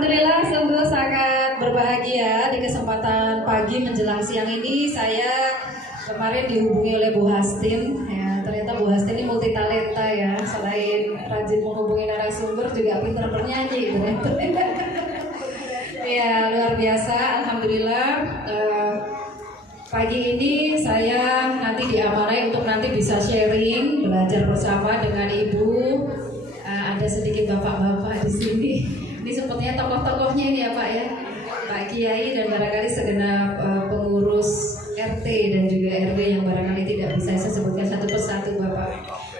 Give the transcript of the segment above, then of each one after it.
Alhamdulillah sungguh sangat berbahagia di kesempatan pagi menjelang siang ini. Saya kemarin dihubungi oleh Bu Hastin. Ya, ternyata Bu Hastin ini multi talenta ya. Selain rajin menghubungi narasumber juga pintar bernyanyi. Ya luar biasa. Alhamdulillah. Pagi ini saya nanti diamanai untuk nanti bisa sharing, belajar bersama dengan Ibu. Ada sedikit bapak-bapak di sini. Ini sepertinya tokoh-tokohnya ini ya Pak ya, Pak Kiai dan barangkali segenap pengurus RT dan juga RW yang barangkali tidak bisa saya sebutkan satu persatu Bapak.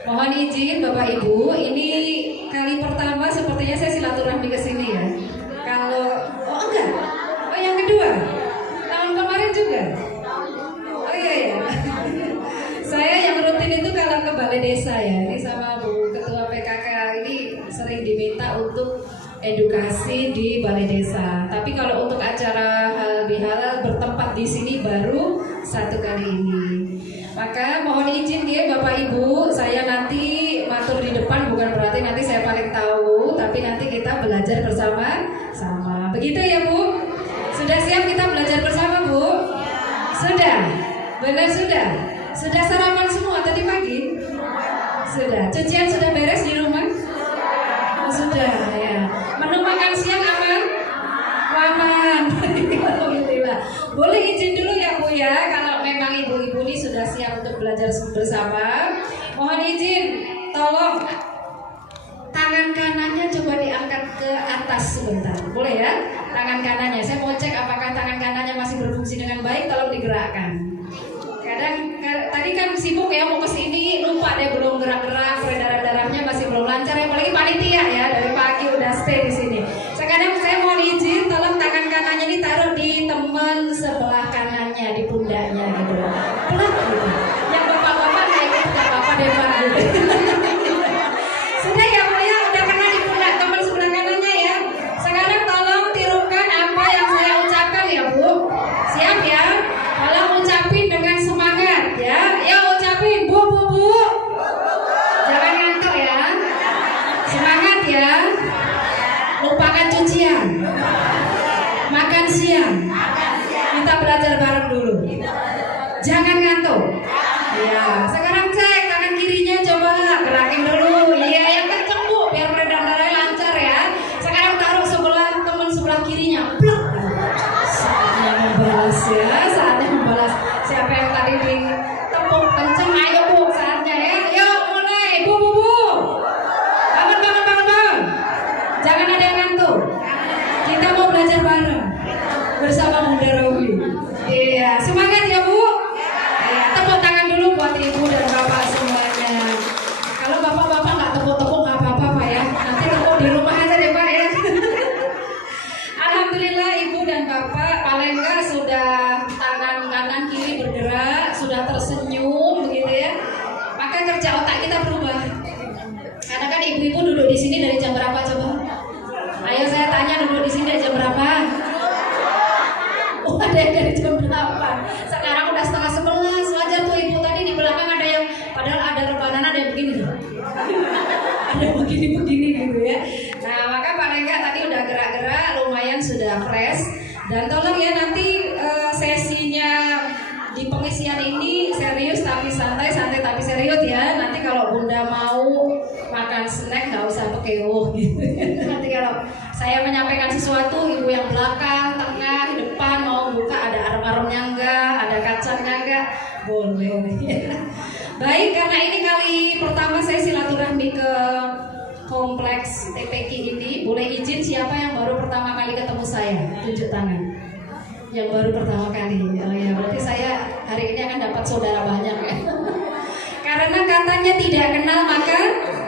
Mohon izin Bapak Ibu, ini kali pertama sepertinya saya silaturahmi ke sini ya. Kalau enggak, yang kedua, tahun kemarin juga. Oh iya ya. Saya yang rutin itu kalau ke balai desa ya, ini sama Bu Ketua PKK ini sering diminta untuk edukasi di balai desa. Tapi kalau untuk acara halal bihalal bertempat di sini baru satu kali ini. Maka mohon izin ya Bapak Ibu, saya nanti matur di depan bukan berarti nanti saya paling tahu, tapi nanti kita belajar bersama-sama. Begitu ya Bu? Sudah siap kita belajar bersama Bu? Sudah? Benar sudah? Sudah sarapan semua tadi pagi? Sudah. Cucian sudah beres di rumah? Sudah ya. Menu makan siang aman? Aman. Alhamdulillah. Boleh izin dulu ya Bu ya, kalau memang ibu-ibu ini sudah siap untuk belajar bersama. Mohon izin, tolong tangan kanannya coba diangkat ke atas sebentar. Boleh ya? Tangan kanannya. Saya mau cek apakah tangan kanannya masih berfungsi dengan baik, tolong digerakkan. Kadang tadi kan sibuk ya mau kesini, lupa deh belum gerak-gerak, peredaran darahnya masih belum lancar, apalagi panitia ya dari pagi udah stay di sini. Sekarang saya mohon izin, tolong tangan kanannya ini taruh di teman sebelah kanannya, di pundaknya gitu. Pelak gitu. Yang bapak-bapak nggak ikut nggak apa-apa deh Pak. Sudah ya Bu ya, udah kena di pundak teman sebelah kanannya ya. Sekarang tolong tirukan apa yang saya ucapkan ya Bu. Siap ya? Tolong ucapin dengan semangat ya. Yuk ucapin bu. Jangan ngantuk ya. Semangat ya. Lupakan cucian. Makan siang. Kita belajar bareng dulu. Jangan ngantuk. Ya. Sekarang cek tangan kirinya coba gerakin dulu. Iya yang kenceng Bu biar peredaran darahnya lancar ya. Sekarang taruh sebelah teman sebelah kirinya. Pluk. Saatnya membalas ya. Saatnya membalas. Siapa yang tadi ditepuk kenceng, ayo Bu, saatnya ya. Yuk mulai, Bu. Bangun. Jangan ada yang ngantuk. Kita mau belajar bareng bersama Bunda Robi. Iya, semangat ya Bu. Iya, tepuk tangan dulu buat Ibu dan Bapak semuanya. Kalau bapak-bapak nggak tepuk-tepuk nggak apa-apa Pak ya. Nanti tepuk di rumah aja deh Pak ya. Alhamdulillah Ibu dan Bapak paling enggak sudah tangan kanan kiri bergerak, sudah tersenyum begitu ya. Maka kerja otak kita berubah. Karena kan ibu-ibu duduk di sini dari jam berapa coba? Ayo saya tanya duduk di sini dari jam berapa? Oh ada yang dari jam 8. Sekarang udah setengah 11. Wajar tuh Ibu tadi di belakang ada yang padahal ada rebanan ada yang begini tuh. Ada begini gitu ya. Nah maka paling enggak tadi udah gerak-gerak lumayan sudah fresh. Dan tolong ya nanti sesinya di pengisian ini serius tapi santai tapi serius ya. Nanti kalau Bunda mau makan snack nggak usah pakai gitu. Nanti kalau saya menyampaikan sesuatu, ibu yang belakang, tengah, depan mau buka ada aroma-aromanya enggak, ada kacangnya enggak, boleh. Baik, karena ini kali pertama saya silaturahmi ke kompleks TPQ ini, boleh izin siapa yang baru pertama kali ketemu saya? Tunjuk tangan. Yang baru pertama kali. Oh ya, berarti saya hari ini akan dapat saudara banyak ya. Karena katanya tidak kenal maka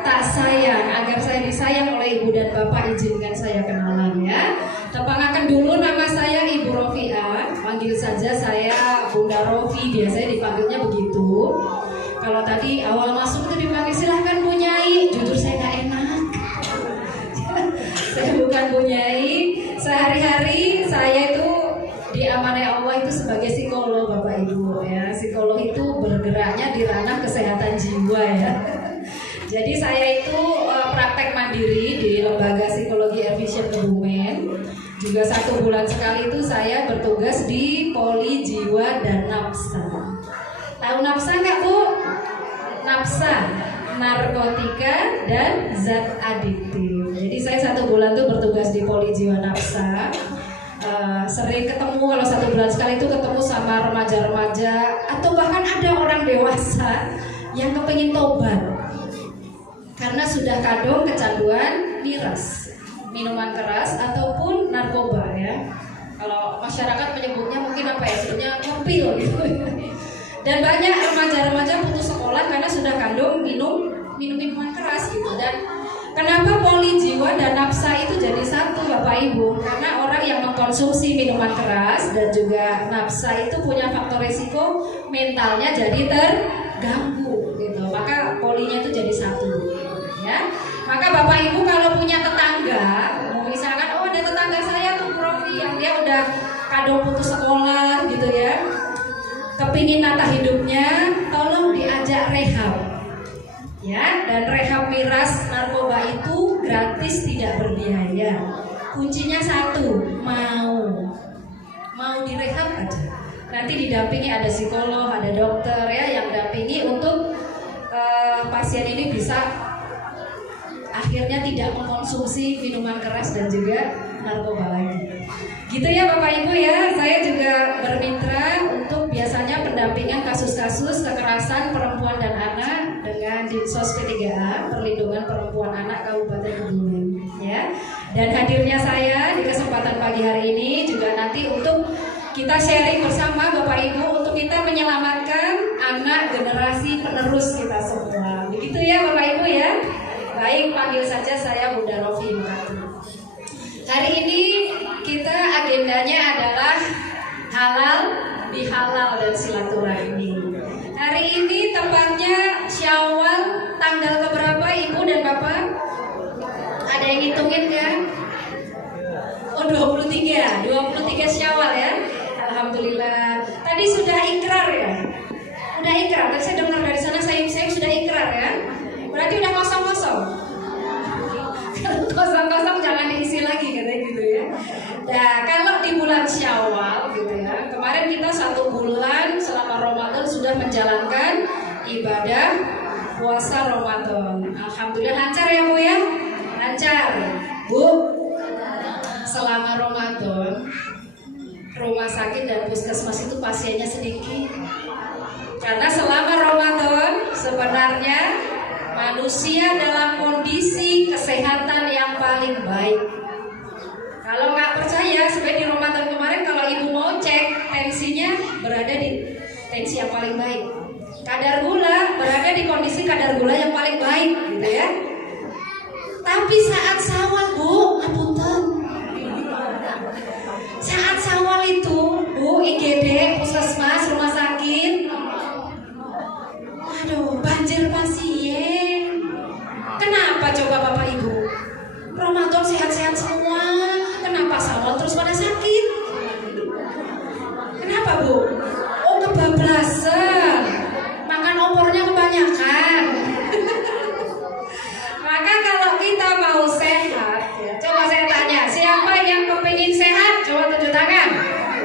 tak sayang. Agar saya disayang oleh Ibu dan Bapak, izinkan saya kenalan ya. Tepangaken dulu nama saya Ibu Rofiah. Panggil saja saya Bunda Rofi, biasanya dipanggilnya begitu. Kalau tadi awal masuk itu dipanggil silahkan Bu Nyai, jujur saya gak enak. Saya bukan Bu Nyai. Sehari-hari saya itu diamanai Allah itu sebagai psikolog Bapak Ibu ya. Psikolog itu bergeraknya di ranah kesehatan jiwa ya. Jadi saya itu praktek praktek mandiri di Lembaga Psikologi Ervision Kebumen. Juga 1 bulan sekali itu saya bertugas di Poli Jiwa dan Nafsa. Tahu nafsa nggak Bu? Nafsa, narkotika dan zat adiktif. Jadi saya 1 bulan tuh bertugas di Poli Jiwa Nafsa. Sering ketemu, kalau 1 bulan sekali itu ketemu sama remaja-remaja atau bahkan ada orang dewasa yang kepingin tobat karena sudah kadung kecanduan miras, minuman keras ataupun narkoba ya. Kalau masyarakat menyebutnya mungkin apa ya, sebutnya ngepil gitu. Dan banyak remaja-remaja putus sekolah karena sudah kadung minuman keras gitu. Dan kenapa Poli Jiwa dan Nafsa itu jadi satu Bapak Ibu? Karena orang yang mengkonsumsi minuman keras dan juga nafsa itu punya faktor resiko mentalnya jadi terganggu gitu. Maka polinya itu jadi satu ya. Maka Bapak Ibu kalau punya tetangga, misalkan oh ada tetangga saya tuh Profi yang dia udah kadung putus sekolah gitu ya, kepingin nata hidupnya, tolong diajak rehab ya. Dan rehab miras narkoba itu gratis, tidak berbiaya. Kuncinya satu, mau direhab aja. Nanti didampingi ada psikolog, ada dokter ya yang dampingi untuk pasien ini bisa akhirnya tidak mengkonsumsi minuman keras dan juga narkoba lagi. Gitu ya Bapak Ibu ya. Saya juga bermitra untuk biasanya pendampingan kasus-kasus kekerasan perempuan dan anak dengan Dinsos P3A, Perlindungan Perempuan Anak Kabupaten Kebumen ya. Dan hadirnya saya di kesempatan pagi hari ini juga nanti untuk kita sharing bersama Bapak Ibu untuk kita menyelamatkan anak generasi penerus kita semua. Begitu ya Bapak Ibu ya. Baik, panggil saja saya Bunda Rofi Mukatu. Hari ini kita agendanya adalah halal, bihalal dan silaturahmi. Hari ini tepatnya Syawal tanggal keberapa Ibu dan Bapak? Ada yang hitungin kan? Oh 23 Syawal ya. Alhamdulillah. Tadi sudah ikrar ya? Udah ikrar. Tadi saya dengar dari sana saya sudah ikrar ya. Berarti udah kosong-kosong. Kalau kosong-kosong jangan diisi lagi katanya gitu ya. Nah kalau di bulan Syawal gitu ya, kemarin kita 1 bulan selama Ramadan sudah menjalankan ibadah puasa Ramadan. Alhamdulillah lancar ya Bu ya? Lancar Bu. Selama Ramadan rumah sakit dan puskesmas itu pasiennya sedikit. Karena selama Ramadan sebenarnya manusia dalam kondisi kesehatan yang paling baik. Kalau nggak percaya, sebenarnya di Ramadan kemarin kalau Ibu mau cek tensinya berada di tensi yang paling baik. Kadar gula berada di kondisi kadar gula yang paling baik, gitu ya. Tapi saat Syawal Bu, apunten. Saat Syawal itu Bu, IGD, puskesmas, rumah sakit, aduh banjir pasien. Kenapa coba Bapak Ibu? Ramadan sehat-sehat semua, kenapa Syawal terus pada sakit? Kenapa Bu? Oh kebablasan, makan opornya kebanyakan. Maka kalau kita mau sehat ya, coba saya tanya, siapa yang kepingin sehat? Coba tunjuk tangan.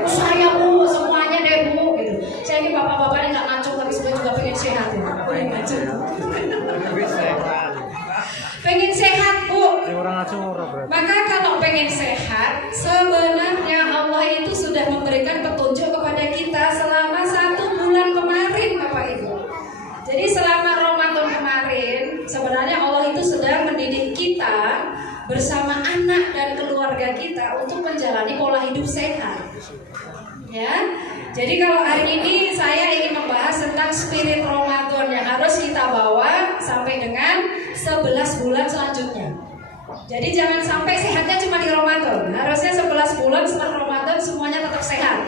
Oh, saya Bu, semuanya deh Bu gitu. Saya ini bapak-bapak ini gak ngacung tapi semua juga pengen sehat ya. Pengen sehat Bu. Maka kalau pengen sehat, sebenarnya Allah itu sudah memberikan petunjuk kepada kita selama 1 bulan kemarin Bapak Ibu. Jadi selama Ramadan kemarin sebenarnya Allah itu sedang mendidik kita bersama anak dan keluarga kita untuk menjalani pola hidup sehat. Ya. Jadi kalau hari ini saya ingin membahas tentang spirit Ramadan yang harus kita bawa sampai dengan 11 bulan selanjutnya. Jadi jangan sampai sehatnya cuma di Ramadan. Harusnya 11 bulan setelah Ramadan semuanya tetap sehat.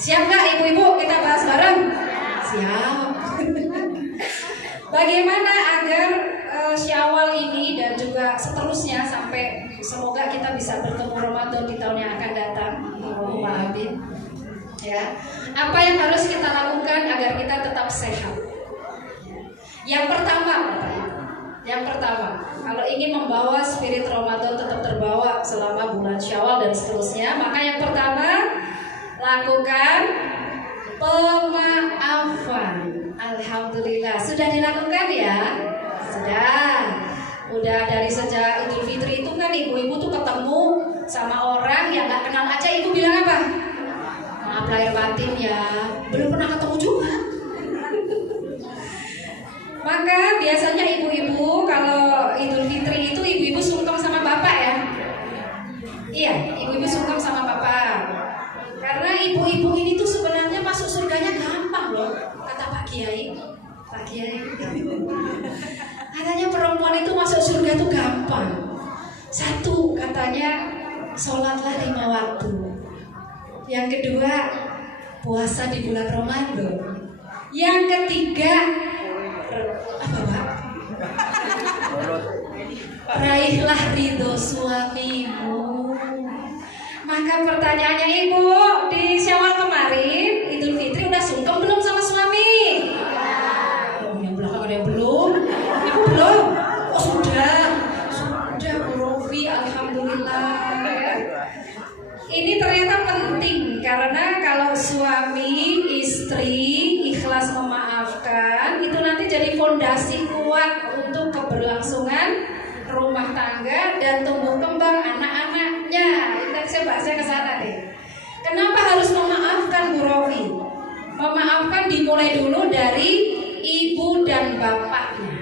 Siap nggak ibu-ibu kita bahas bareng? Siap. Bagaimana agar Syawal ini dan juga seterusnya sampai semoga kita bisa bertemu Ramadan di tahun yang akan datang. Allahumma amin. Ya, apa yang harus kita lakukan agar kita tetap sehat? Yang pertama, Yang pertama, kalau ingin membawa spirit Ramadan tetap terbawa selama bulan Syawal dan seterusnya, maka yang pertama, lakukan pemaafan. Alhamdulillah, sudah dilakukan ya? Sudah. Udah dari sejak Idul Fitri itu kan ibu-ibu tuh ketemu sama orang yang gak kenal aja, ibu bilang apa? Maaf lahir batin ya, belum pernah ketemu juga. Maka biasanya ibu-ibu kalau Idul Fitri itu ibu-ibu sungkem sama bapak ya. Iya, ibu-ibu sungkem sama bapak. Karena ibu-ibu ini tuh sebenarnya masuk surganya gampang loh, kata Pak Kiai. Pak Kiai. Katanya perempuan itu masuk surga tuh gampang. Satu, katanya sholatlah 5 waktu. Yang kedua, puasa di bulan Ramadan. Yang ketiga, apa Pak? Raihlah ridho suamimu. Maka pertanyaannya ibu, di Syawal kemarin Idul Fitri udah sungkem belum sama suami? Oh, yang belakang ada yang belum? Ibu belum? Oh sudah Bu Rofi, alhamdulillah. Ini ternyata penting karena kalau suami istri ikhlas memaafkan itu nanti jadi fondasi kuat untuk keberlangsungan rumah tangga dan tumbuh kembang anak-anaknya. Ini tadi saya bahasnya ke sana deh. Kenapa harus memaafkan Bu Rofi? Memaafkan dimulai dulu dari ibu dan bapaknya,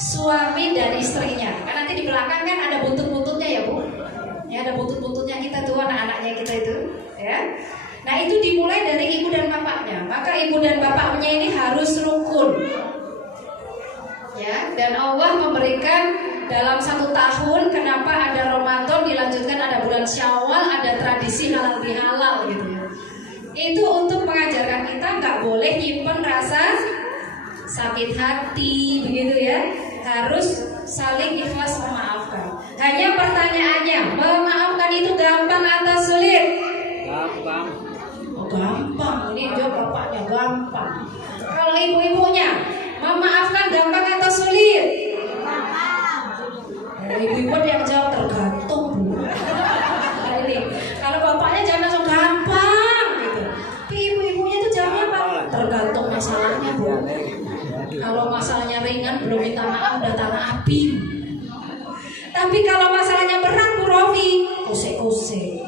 suami dan istrinya. Kan nanti di belakang kan ada buntut-buntutnya ya Bu. Ya, ada buntut-buntutnya kita tuh, anak-anaknya kita itu ya. Nah itu dimulai dari ibu dan bapaknya. Maka ibu dan bapaknya ini harus rukun ya. Dan Allah memberikan dalam 1 tahun, kenapa ada Ramadan dilanjutkan ada bulan Syawal, ada tradisi halal bihalal gitu ya. Itu untuk mengajarkan kita nggak boleh nyimpen rasa sakit hati begitu ya. Harus saling ikhlas memaafkan. Hanya pertanyaannya, memaafkan itu gampang atau sulit? Gampang. Oh, gampang. Ini jawab bapaknya gampang. Kalau ibu-ibunya, memaafkan gampang atau sulit? Gampang. Ibu-ibu yang jawab tergantung. Nah, ini kalau bapaknya jangan langsung gampang gitu. Tapi ibu-ibunya itu jawabnya apa? Tergantung masalahnya Bu. Kalau masalahnya ringan belum minta maaf udah tanah api. Tapi kalau masalahnya berat Bu Rofi, kuse-kuse.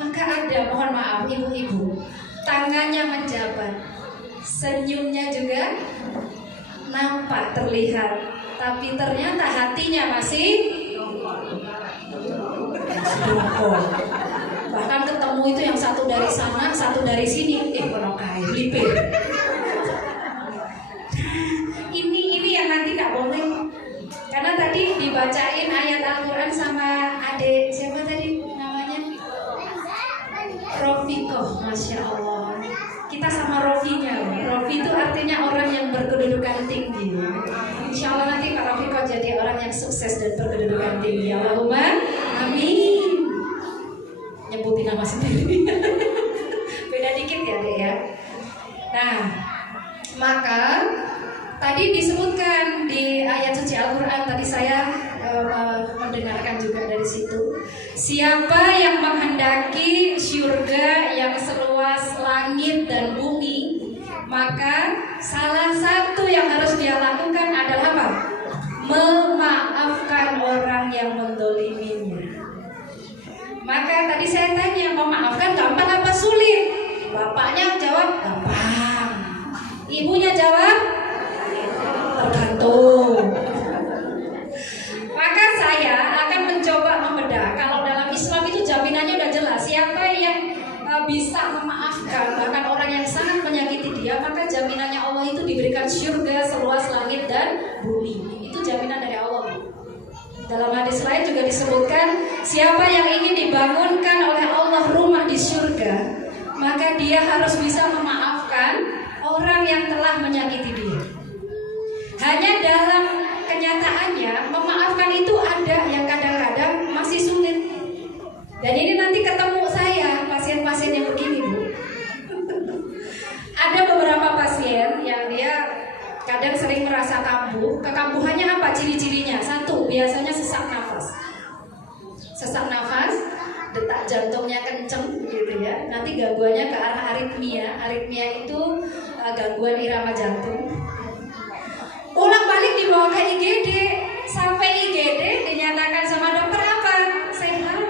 Maka ada, mohon maaf ibu-ibu, tangannya menjabat, senyumnya juga nampak terlihat, tapi ternyata hatinya masih dongkol. Bahkan ketemu itu yang satu dari sana, satu dari sini, konokai, lipir. Ini yang nanti nggak boleh. Karena tadi dibacain ayat Al-Quran sama adik siapa tadi namanya? Rofikoh, Masya Allah. Kita sama Rofinya. Rofi itu artinya orang yang berkedudukan tinggi. Insya Allah nanti Kak Rofikoh jadi orang yang sukses dan berkedudukan tinggi. Allahumma amin. Nyebutin nama sendiri. Beda dikit ya dek ya. Nah, maka tadi disebutkan di ayat suci Al-Quran, tadi saya mendengarkan juga dari situ. Siapa yang menghendaki syurga yang seluas langit dan bumi, maka salah satu yang harus dia lakukan adalah apa? Memaafkan orang yang mendoliminya. Maka tadi saya tanya, memaafkan gampang apa sulit? Bapaknya jawab gampang. Ibunya jawab tergantung. Maka saya akan mencoba membedah. Kalau dalam Islam itu jaminannya udah jelas. Siapa yang bisa memaafkan bahkan orang yang sangat menyakiti dia, maka jaminannya Allah itu diberikan surga seluas langit dan bumi. Itu jaminan dari Allah. Dalam hadis lain juga disebutkan, siapa yang ingin dibangunkan oleh Allah rumah di surga, maka dia harus bisa memaafkan orang yang telah menyakiti dia. Hanya dalam kenyataannya memaafkan itu ada yang kadang-kadang masih sulit. Dan ini nanti ketemu saya pasien-pasien yang begini Bu. Ada beberapa pasien yang dia kadang sering merasa rasa kambuh. Kekambuhannya apa ciri-cirinya? Satu, biasanya sesak nafas. Sesak nafas, detak jantungnya kenceng gitu ya. Nanti gangguannya ke arah aritmia. Aritmia itu gangguan irama jantung. Ulang balik dibawa ke IGD, sampai IGD dinyatakan sama dokter apa? Sehat.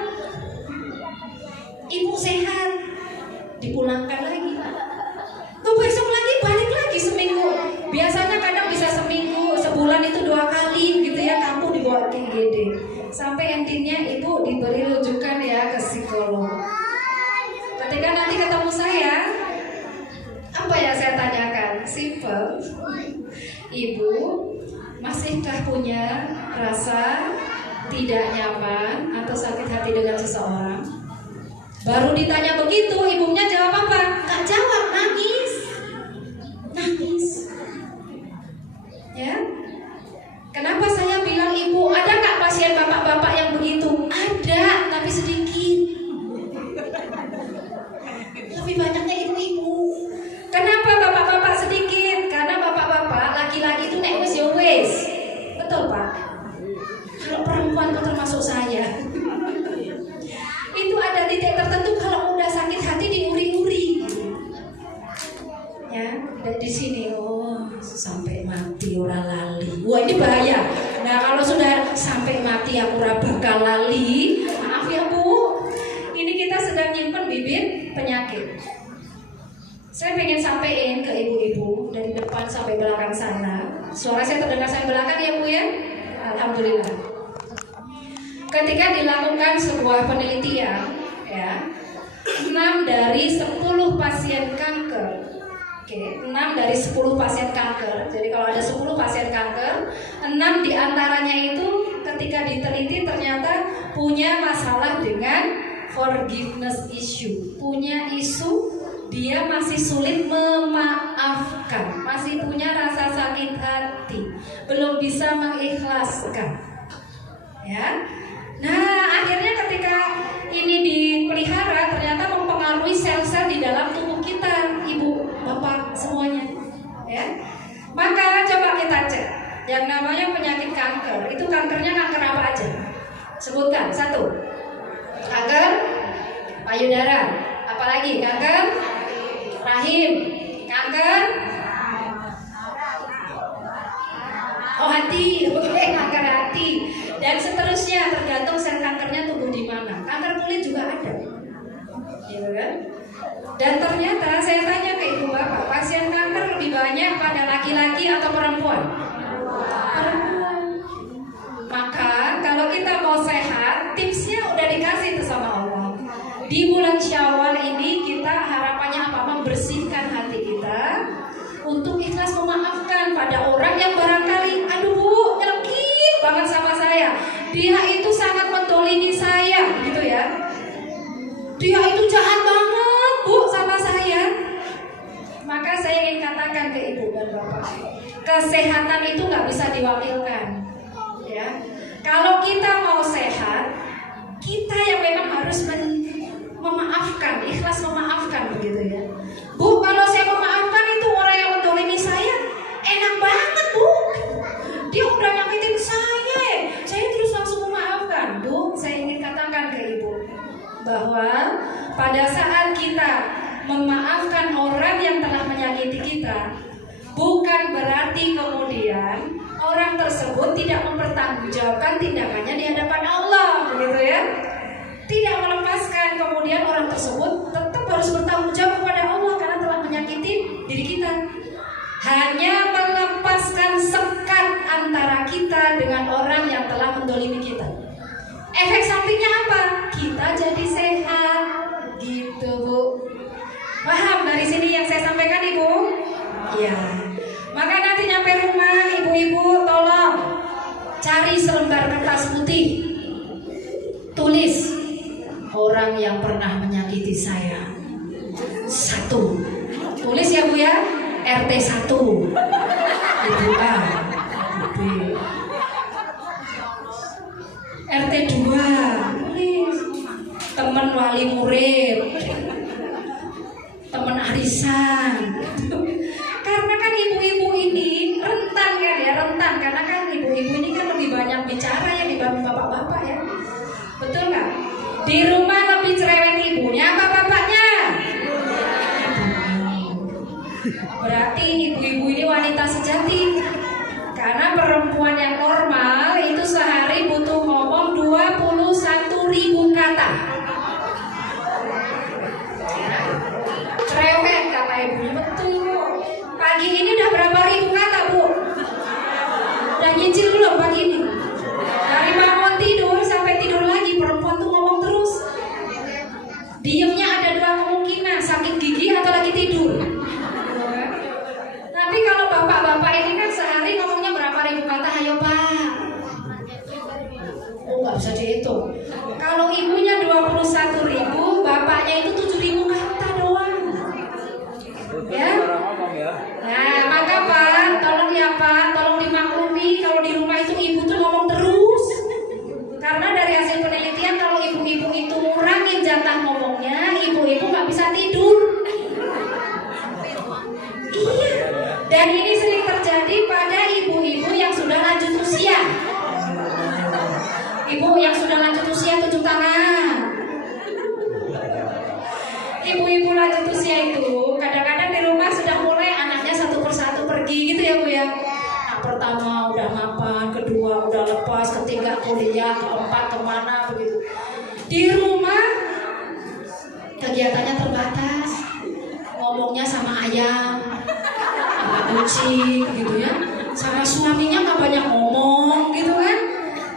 Ibu sehat. Dipulangkan lagi. Tuh besok lagi balik lagi seminggu. Biasanya kadang bisa seminggu, sebulan itu 2 kali gitu ya, kamu dibawa ke IGD. Sampai endingnya ibu diberi rujukan ya ke psikolog. Ketika nanti ketemu saya, apa ya saya tanyakan? Simple. Ibu, masihkah punya rasa tidak nyaman atau sakit hati dengan seseorang? Baru ditanya begitu, ibunya jawab apa? Gak jawab, nangis. Ya. Kenapa saya bilang ibu, ada gak pasien bapak-bapak yang begitu? Ada, tapi sedikit. Lebih banyaknya ibu-ibu. Kenapa bapak-bapak sedikit? Karena bapak-bapak laki-laki itu nek wis yo wis. Betul, Pak? Kalau perempuan itu termasuk saya. Itu ada titik tertentu kalau udah sakit hati diuri-uri. Ya, dari sini sampai mati ora lali. Wah, ini bahaya. Nah, kalau sudah sampai mati aku ora bakal lali, maaf ya Bu. Ini kita sedang nyimpen bibit penyakit. Saya pengen sampaikan ke ibu-ibu dari depan sampai belakang sana. Suara saya terdengar sampai belakang ya Bu ya? Alhamdulillah. Ketika dilakukan sebuah penelitian, ya, 6 dari 10 pasien kanker, 6 dari 10 pasien kanker. Jadi kalau ada 10 pasien kanker, 6 diantaranya itu ketika diteliti ternyata punya masalah dengan forgiveness issue, punya isu dia masih sulit memaafkan, masih punya rasa sakit hati, belum bisa mengikhlaskan, ya. Nah, akhirnya ketika ini dipelihara ternyata mempengaruhi sel-sel di dalam tubuh kita, ibu, bapak, semuanya, ya. Maka coba kita cek yang namanya penyakit kanker. Itu kankernya kanker apa aja? Sebutkan. 1, kanker payudara. Apalagi? Kanker rahim. Kanker hati. Oke, kanker hati. Dan seterusnya, tergantung sel kankernya tumbuh di mana. Kanker kulit juga ada, gitu kan? Dan ternyata saya tanya ke ibu bapak, pasien kanker lebih banyak pada laki-laki atau perempuan? Perempuan. Maka kalau kita mau sehat, tipsnya udah dikasih tuh sama Allah. Di bulan Syawal ini kita harapannya apa? Membersihkan hati kita untuk ikhlas memaafkan pada orang yang barangkali, aduh Bu, nyelkit banget sama saya. Dia itu sangat mendolimi saya, gitu ya. Dia itu jahat banget Bu sama saya. Maka saya ingin katakan ke ibu dan bapak, kesehatan itu nggak bisa diwakilkan, ya. Kalau kita mau sehat, kita yang memang harus memaafkan, ikhlas memaafkan, begitu ya. Bu, kalau saya memaafkan itu orang yang mendolimi saya, enak banget Bu. Dia udah nyakitin saya terus langsung memaafkan. Bu, saya ingin katakan ke ibu bahwa pada saat kita memaafkan orang yang telah menyakiti kita, bukan berarti kemudian orang tersebut tidak mempertanggungjawabkan tindakannya di hadapan Allah, begitu ya. Tidak melepaskan, kemudian orang tersebut tetap harus bertanggung jawab kepada Allah karena telah menyakiti diri kita. Hanya melepaskan sekat antara kita dengan orang yang telah mendolimi kita. Efek sampingnya apa? Kita jadi sehat, gitu Bu. Paham dari sini yang saya sampaikan Ibu? Iya. Maka nanti nyampe rumah, ibu-ibu tolong cari selembar kertas putih, tulis orang yang pernah menyakiti saya. 1. Tulis ya Bu ya. RT 1, Ibu A, B. RT 2, tulis teman wali murid, teman arisan. Karena kan ibu-ibu ini rentan kan ya, rentan karena kan ibu-ibu ini kan lebih banyak bicara ya dibanding bapak-bapak ya. Betul nggak? Di rumah lebih cerewet ibunya apa bapaknya? Berarti ibu-ibu ini wanita sejati. Karena perempuan yang normal itu sehari butuh ngomong 21.000 kata. Cerewet kata ibunya, betul Bu. Pagi ini udah berapa ribu kata Bu? Udah nyicil belum pagi ini? Dari bangun tidur sampai tidur lagi perempuan tuh ngomong terus. Diemnya ada dua kemungkinan, sakit gigi atau lagi tidur. Tapi kalau bapak-bapak ini kan sehari ngomongnya berapa ribu kata? Ayo Pak. Oh nggak bisa dihitung. Kalau ibunya 21.000, bapaknya itu 7.000 kata doang. Ya. Nah maka Pak, tolong ya Pak, tolong dimaklumi kalau di rumah itu ibu tuh ngomong terus. Karena dari hasil penelitian kalau ibu-ibu itu ngurangin jatah ngomongnya, ibu-ibu nggak bisa tidur. Iya. Dan ini sering terjadi pada ibu-ibu yang sudah lanjut usia. Ibu yang sudah lanjut usia tunjuk tangan. Ibu-ibu lanjut usia itu kadang-kadang di rumah sudah mulai anaknya satu persatu pergi gitu ya Bu ya. Nah, pertama udah mapan, kedua udah lepas, ketiga kuliah, keempat kemana begitu. Di rumah kegiatannya terbatas, ngomongnya sama ayam, sama kucing gitu ya, sama suaminya nggak banyak ngomong gitu kan.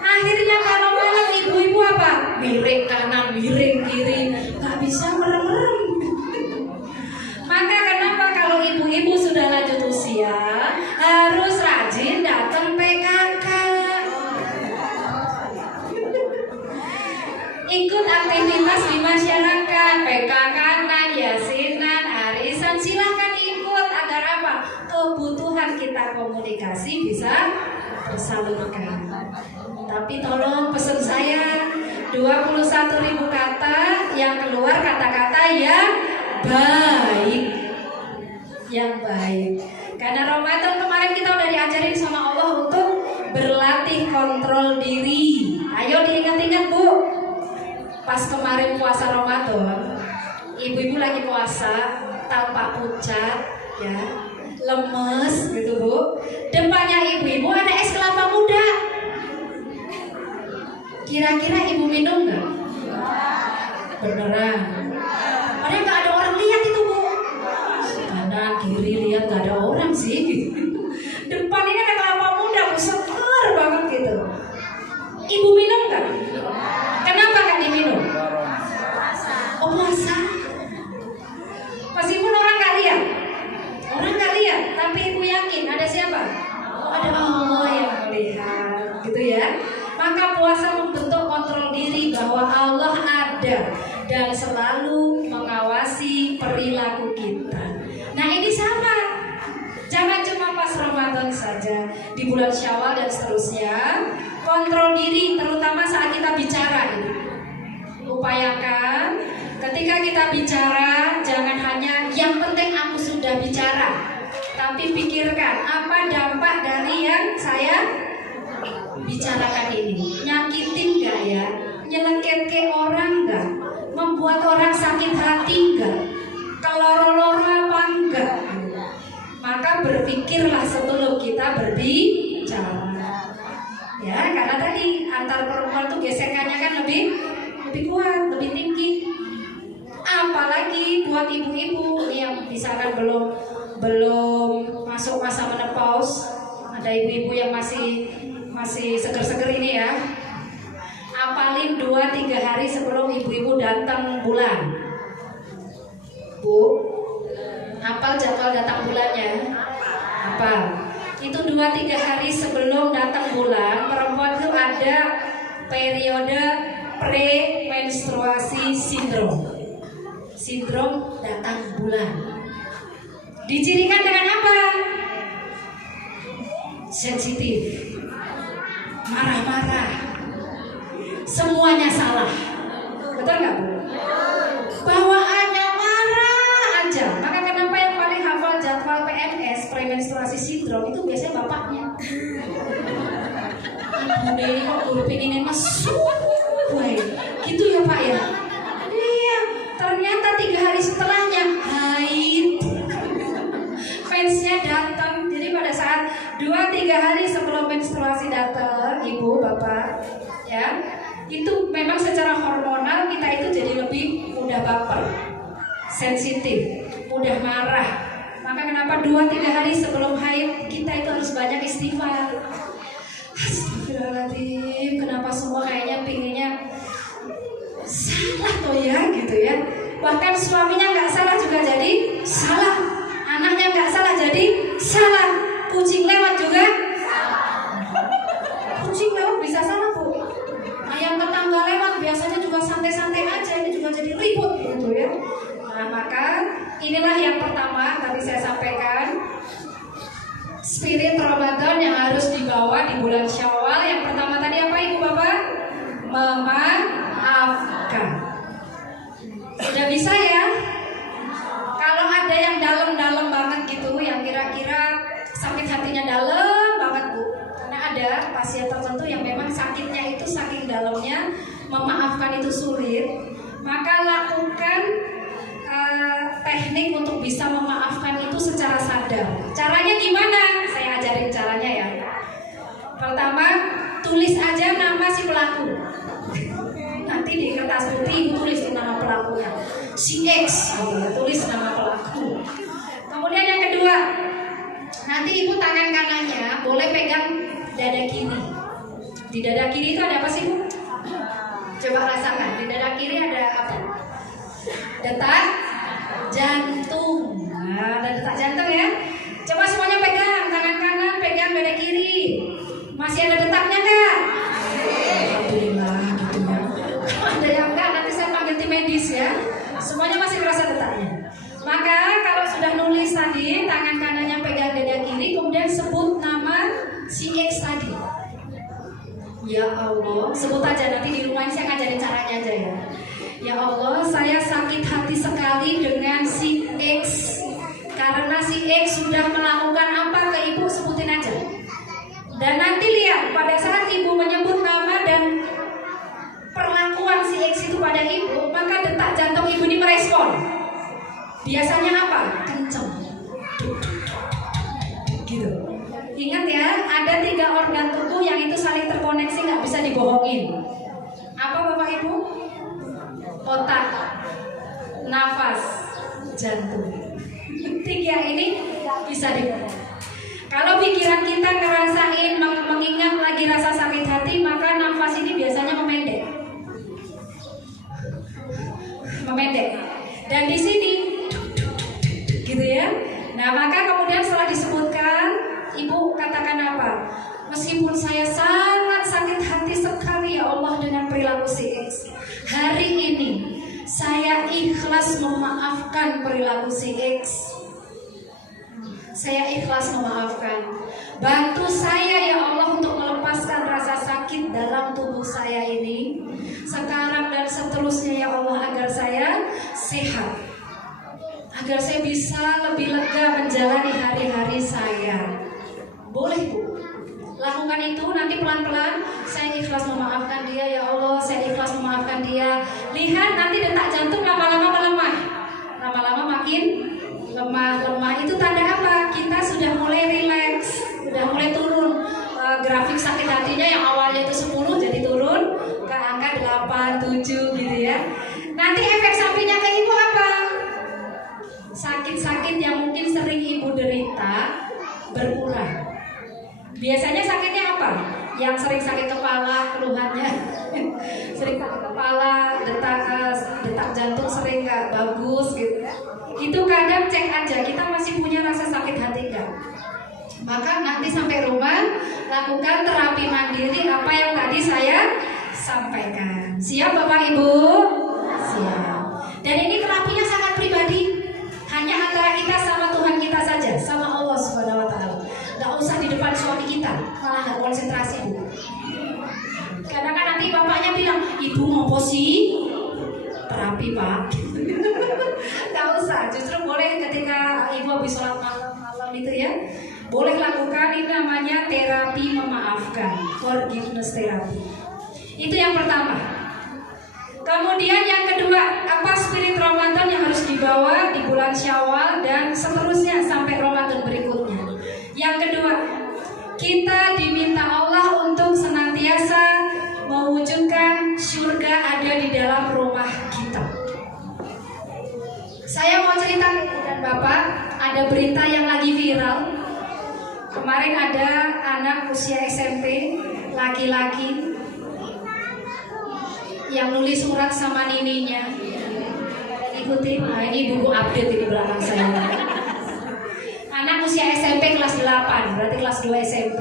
Akhirnya kalau malam ibu-ibu apa? Miring kanan, miring kiri, nggak bisa merem-merem. Maka kenapa kalau ibu-ibu sudah lanjut usia harus rajin datang PKK, ikut aktivitas di masyarakat, PKK, yasinan, arisan, silahkan ikut agar apa? Kebutuhan kita komunikasi bisa tersalurkan. Tapi tolong pesan saya 21.000 kata yang keluar kata-kata yang baik. Yang baik. Karena Ramadan kemarin kita udah diajarin sama Allah untuk berlatih kontrol diri. Ayo diingat-ingat Bu. Pas kemarin puasa Ramadan, ibu-ibu lagi puasa tanpa pucat ya, lemes gitu Bu. Depannya ibu-ibu ada es kelapa muda. Kira-kira ibu minum nggak? Beneran? Padahal nggak ada orang lihat itu Bu. Kanan kiri lihat nggak ada orang sih. Depan ini ada kelapa muda Bu, seger banget gitu. Ibu minum nggak? Kenapa nggak diminum? Oh puasa. Meskipun orang nggak lihat, tapi ibu yakin ada siapa? Oh, ada Allah yang melihat, gitu ya. Maka puasa membentuk kontrol diri bahwa Allah ada dan selalu mengawasi perilaku kita. Nah ini sama, jangan cuma pas Ramadan saja, di bulan Syawal dan seterusnya. Kontrol diri terutama saat kita bicara ini. Upayakan ketika kita bicara jangan hanya yang penting aku sudah bicara, tapi pikirkan apa dampak dari yang saya bicarakan ini. Nyakitin gak ya? Nyelengket ke orang gak? Membuat orang sakit hati gak? Keloro-loro apa enggak? Maka berpikirlah sebelum kita berbicara. Ya, karena tadi antar perempuan tuh gesekannya kan lebih kuat, lebih tinggi. Apalagi buat ibu-ibu yang misalkan belum masuk masa menopause, ada ibu-ibu yang masih seger-seger ini ya. Apalin 2-3 hari sebelum ibu-ibu datang bulan. Bu, hafal jadwal datang bulannya? Hafal. Itu 2-3 hari sebelum datang bulan, perempuan itu ada periode premenstruasi sindrom. Sindrom datang bulan. Dicirikan dengan apa? Sensitif, marah-marah, semuanya salah. Betul nggak Bu? Bawaannya marah aja. Maka kenapa yang paling hafal jadwal PMS, premenstruasi sindrom, itu biasanya bapaknya. gitu ya Pak ya. Iya, ternyata 3 hari setelahnya haid. Mensnya datang. Jadi pada saat 2-3 hari sebelum menstruasi datang, ibu bapak, ya, itu memang secara hormonal kita itu jadi lebih mudah baper, sensitif, mudah marah. Maka kenapa 2-3 hari sebelum haid kita itu harus banyak istighfar. Astagfirullahaladzim, kenapa semua kayaknya pinginnya salah toh ya gitu ya. Bahkan suaminya nggak salah juga jadi salah, anaknya nggak salah jadi salah, kucing lewat juga kucing lewat bisa salah Bu. Ayam tetangga lewat biasanya juga santai-santai aja, ini juga jadi ribut gitu ya. Nah maka inilah yang pertama tadi saya sampaikan, spirit Ramadan yang harus dibawa di bulan Syawal. Yang pertama tadi apa Ibu Bapak? Memaafkan. Sudah bisa ya? Kalau ada yang dalam-dalam banget gitu, yang kira-kira sakit hatinya dalam banget Bu, karena ada pasien tertentu yang memang sakitnya itu saking dalamnya, memaafkan itu sulit, maka lakukan teknik untuk bisa memaafkan itu secara sadar. Caranya gimana? Saya ajarin caranya ya. Pertama, tulis aja nama si pelaku. Nanti di kertas putih Ibu tulis nama pelakunya, si X, tulis nama pelaku. Kemudian yang kedua, nanti Ibu tangan kanannya boleh pegang dada kiri. Di dada kiri itu ada apa sih Bu? Coba rasakan, di dada kiri ada apa? Detak jantung. Nah, ada detak jantung ya. Coba semuanya pegang, tangan kanan pegang dada kiri. Masih ada detaknya nggak? Alhamdulillah gitu ya. Ada yang enggak, nanti saya panggil tim medis ya. Semuanya masih berasa detaknya. Maka kalau sudah nulis tadi, tangan kanannya pegang dada kiri, kemudian sebut nama si X tadi. Ya Allah, sebut aja, nanti di rumah saya ngajarin caranya aja ya. Ya Allah, saya sakit hati sekali dengan si X, karena si X sudah melakukan apa ke Ibu, sebutin aja. Dan nanti lihat, pada saat Ibu menyebut nama dan perlakuan si X itu pada Ibu, maka detak jantung Ibu ini merespon. Biasanya apa? Kenceng. Gitu. Ingat ya, ada 3 organ tubuh yang itu saling terkoneksi, nggak bisa dibohongin. Apa Bapak Ibu? Otak, nafas, jantung. 3 ini nggak bisa dibohong. Kalau pikiran kita ngerasain mengingat lagi rasa sakit hati, maka nafas ini biasanya memendek. Dan di sini gitu ya. Nah maka kemudian setelah disebutkan, Ibu katakan apa? Meskipun saya sangat sakit hati sekali ya Allah dengan perilaku si X, hari ini saya ikhlas memaafkan perilaku si X. Saya ikhlas memaafkan. Bantu saya ya Allah untuk melepaskan rasa sakit dalam tubuh saya ini sekarang dan seterusnya ya Allah, agar saya sehat, agar saya bisa lebih lega menjalani hari-hari saya. Boleh Bu, lakukan itu. Nanti pelan-pelan saya ikhlas memaafkan dia ya Allah, saya ikhlas memaafkan dia. Lihat nanti detak jantung lama-lama melemah, lama-lama makin lemah. Itu tanda apa? Kita sudah mulai rileks, sudah mulai turun grafik sakit hatinya yang awalnya itu 10 jadi turun ke angka 8, 7 gitu ya. Nanti efek sampingnya ke Ibu apa? Sakit-sakit yang mungkin sering Ibu derita berkurang. Biasanya sakitnya apa? Yang sering sakit kepala, keluhannya sering sakit kepala, detak jantung sering nggak bagus gitu. Itu kadang cek aja kita masih punya rasa sakit hati nggak. Maka nanti sampai rumah lakukan terapi mandiri apa yang tadi saya sampaikan. Siap Bapak Ibu? Siap. Dan ini terapinya sangat pribadi, hanya antara kita sama Tuhan kita saja, sama Allah Subhanahu Wa Taala. Nggak usah di depan suami kita, malah nggak konsentrasi Bu. Kadang kan nanti bapaknya bilang, Ibu mau posi terapi Pak. Nggak usah, justru boleh ketika Ibu habis sholat malam itu ya, boleh lakukan. Ini namanya terapi memaafkan, forgiveness therapy. Itu yang pertama. Kemudian yang kedua, apa spirit Ramadan yang harus dibawa di bulan Syawal dan seterusnya sampai Ramadan berikutnya. Yang kedua, kita diminta Allah untuk senantiasa mewujudkan surga ada di dalam rumah kita. Saya mau cerita dan Bapak, ada berita yang lagi viral. Kemarin ada anak usia SMP, laki-laki, yang nulis surat sama nininya. Ikutin, nah ini buku update di belakang saya. Anak usia SMP kelas 8, berarti kelas 2 SMP.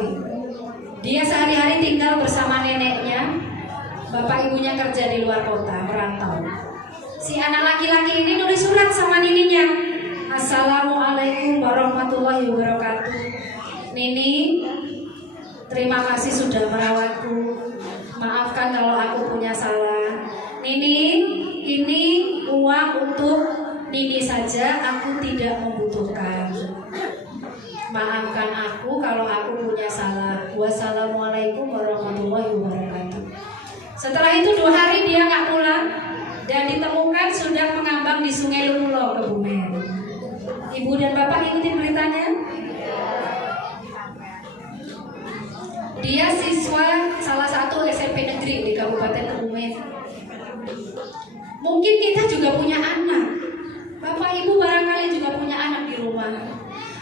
Dia sehari-hari tinggal bersama neneknya. Bapak ibunya kerja di luar kota, merantau. Si anak laki-laki ini nulis surat sama nininya. Assalamualaikum warahmatullahi wabarakatuh. Nini, terima kasih sudah merawatku. Maafkan kalau aku punya salah. Nini, ini uang untuk Nini saja, aku tidak membutuhkan. Maafkan aku kalau aku punya salah. Wassalamualaikum warahmatullahi wabarakatuh. Setelah itu 2 hari dia nggak pulang dan ditemukan sudah mengambang di Sungai Lulo, Kebumen. Ibu dan Bapak ikutin beritanya? Dia siswa salah satu SMP negeri di Kabupaten Kebumen. Mungkin kita juga punya anak. Bapak Ibu barangkali juga punya anak di rumah.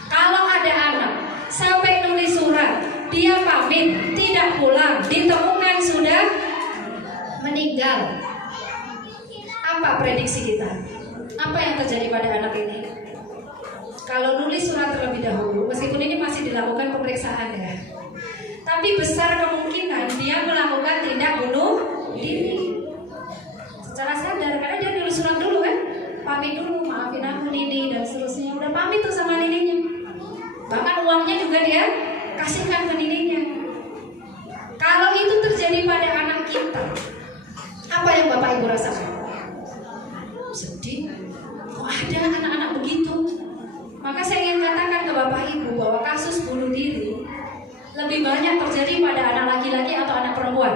Kalau ada anak sampai nulis surat, dia pamit, tidak pulang, ditemukan sudah meninggal. Apa prediksi kita? Apa yang terjadi pada anak ini? Kalau nulis surat terlebih dahulu, meskipun ini masih dilakukan pemeriksaan ya, tapi besar kemungkinan dia melakukan tindak bunuh diri secara sadar, karena dia nulis surat dulu kan, pamit dulu, maafin aku Nini dan seterusnya, udah pamit tuh sama nininya. Bahkan uangnya juga dia kasihkan ke nininya. Kalau itu terjadi pada anak kita, apa yang Bapak Ibu rasakan? Sedih. Kok ada anak-anak begitu? Maka saya ingin katakan ke Bapak Ibu bahwa kasus bunuh diri lebih banyak terjadi pada anak laki-laki atau anak perempuan.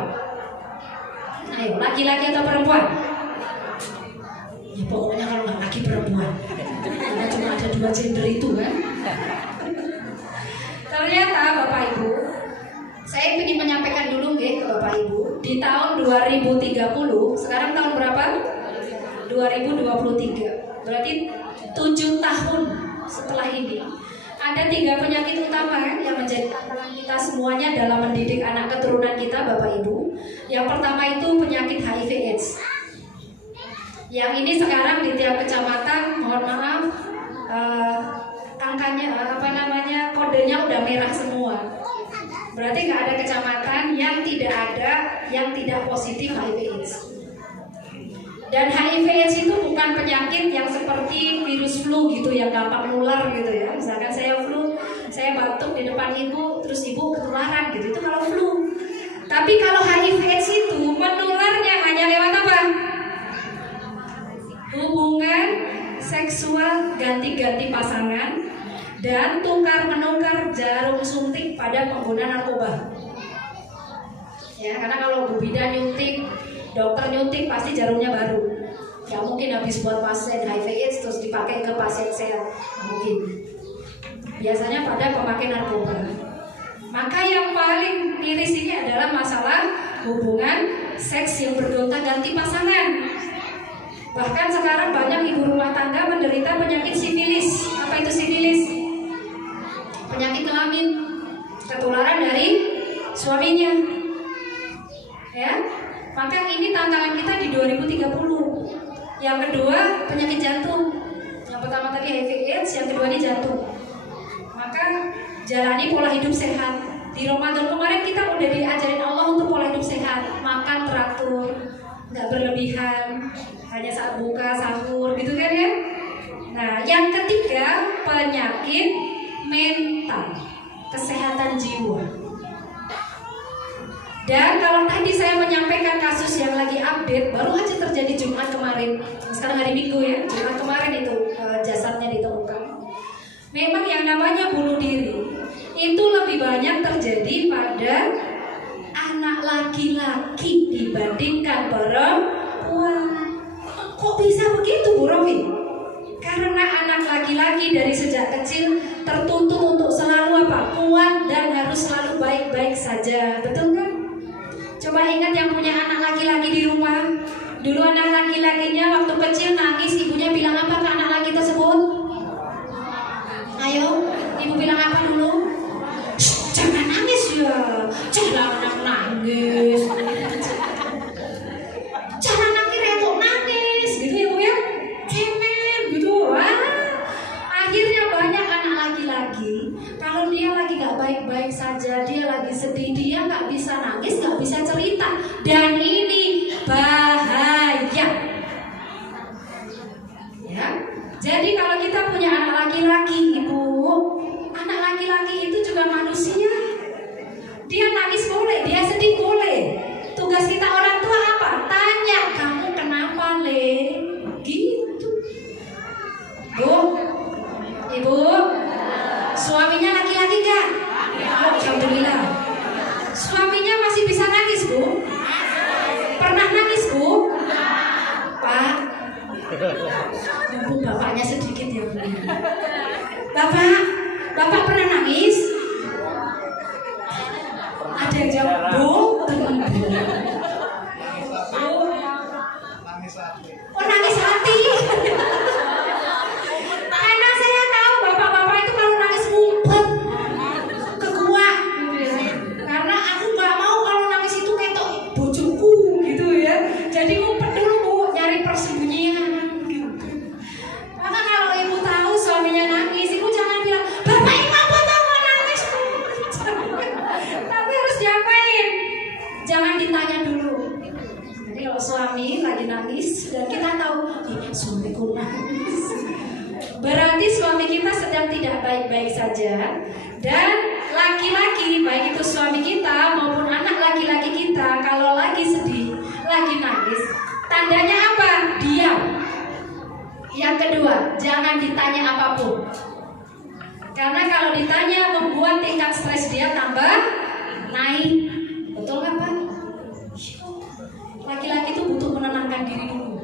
Ayo, laki-laki atau perempuan? Ya pokoknya kalau nggak laki perempuan, karena cuma ada 2 gender itu kan. Ternyata Bapak Ibu, saya ingin menyampaikan dulu ke Bapak Ibu, di tahun 2030, sekarang tahun berapa? 2023, berarti 7 tahun setelah ini. Ada 3 penyakit utama kan yang menjadi tantangan kita semuanya dalam mendidik anak keturunan kita, Bapak Ibu. Yang pertama itu penyakit HIV/AIDS. Yang ini sekarang di tiap kecamatan, mohon maaf, angkanya kodenya udah merah semua. Berarti nggak ada kecamatan yang tidak positif HIV/AIDS. Dan HIV/AIDS itu bukan penyakit yang seperti virus flu gitu yang gampang nular gitu ya. Misalkan saya flu, saya batuk di depan ibu, terus ibu ketularan gitu. Itu kalau flu. Tapi kalau HIV/AIDS itu menularnya hanya lewat apa? Hubungan seksual ganti-ganti pasangan dan tukar-menukar jarum suntik pada pengguna narkoba. Ya, karena kalau Bu Bidan nyuntik, dokter nyuntik pasti jarumnya baru. Gak mungkin habis buat pasien HIV/AIDS terus dipakai ke pasien sehat. Mungkin. Biasanya pada pemakai narkoba. Maka yang paling miris ini adalah masalah hubungan seks yang bergonta-ganti pasangan. Bahkan sekarang banyak ibu rumah tangga menderita penyakit sifilis. Apa itu sifilis? Penyakit kelamin, ketularan dari suaminya. Ya, maka ini tantangan kita di 2030. Yang kedua penyakit jantung. Yang pertama tadi HIV/AIDS, yang kedua ini jantung. Maka jalani pola hidup sehat. Di Ramadan kemarin kita udah diajarin Allah untuk pola hidup sehat, makan teratur, nggak berlebihan, hanya saat buka, sahur, gitu kan ya. Nah, yang ketiga penyakit mental, kesehatan jiwa. Dan kalau tadi saya menyampaikan kasus yang lagi update, baru aja terjadi Jumat kemarin. Sekarang hari Minggu ya, Jumat kemarin itu jasadnya ditemukan. Memang yang namanya bunuh diri itu lebih banyak terjadi pada anak laki-laki dibandingkan perempuan. Kok bisa begitu Bu Rofi? Karena anak laki-laki dari sejak kecil tertuntut untuk selalu apa? Kuat dan harus selalu baik-baik saja. Betul kan? Coba ingat yang punya anak laki-laki di rumah. Dulu anak laki-lakinya waktu kecil nangis, ibunya bilang apa ke anak laki tersebut? Ayo, ibu bilang apa dulu? Jangan nangis ya, jangan nangis. Jangan nangis untuk nangis, gitu ya Bu ya? Cemen gitu. Wah, akhirnya banyak anak laki-laki kalau dia lagi gak baik-baik saja, dia lagi sedih, dia gak bisa nangis, gak bisa cerita. Dan ini bahaya. Ya, jadi kalau kita punya anak laki-laki, Ibu, anak laki-laki itu juga manusia. Dia nangis boleh, dia sedih boleh. Tugas kita orang tua apa? Tanya, kamu kenapa, Le? Gitu. Bu, Ibu, suaminya laki-laki gak? Oh, alhamdulillah. Suaminya masih bisa nangis, Bu? Pernah nangis, Bu? Pak? Bu, bapaknya sedikit ya, Bu. Bapak pernah nangis? Ada yang jawab, Bu, teman Bu. Oh, nangis hati. Karena saya tahu bapak-bapak itu kalau nangis ngumpet ke gua gitu ya. Karena aku nggak mau kalau nangis itu ketok bojoku gitu ya. Jadi ngumpet dulu Bu, nyari persembunyian gitu. Maka kalau ibu tahu suaminya nangis, ibu jangan bilang, bapak ini apa tahu nangis? Tapi harus diapain? Jangan ditanya dulu. Jadi kalau suami lagi nangis dan kita tahu, suamiku nangis, berarti suami kita sedang tidak baik-baik saja. Dan laki-laki, baik itu suami kita maupun anak laki-laki kita, kalau lagi sedih, lagi nangis, tandanya apa? Diam. Yang kedua, jangan ditanya apapun. Karena kalau ditanya membuat tingkat stres dia tambah naik. Betul nggak Pak? Laki-laki itu butuh menenangkan diri dulu.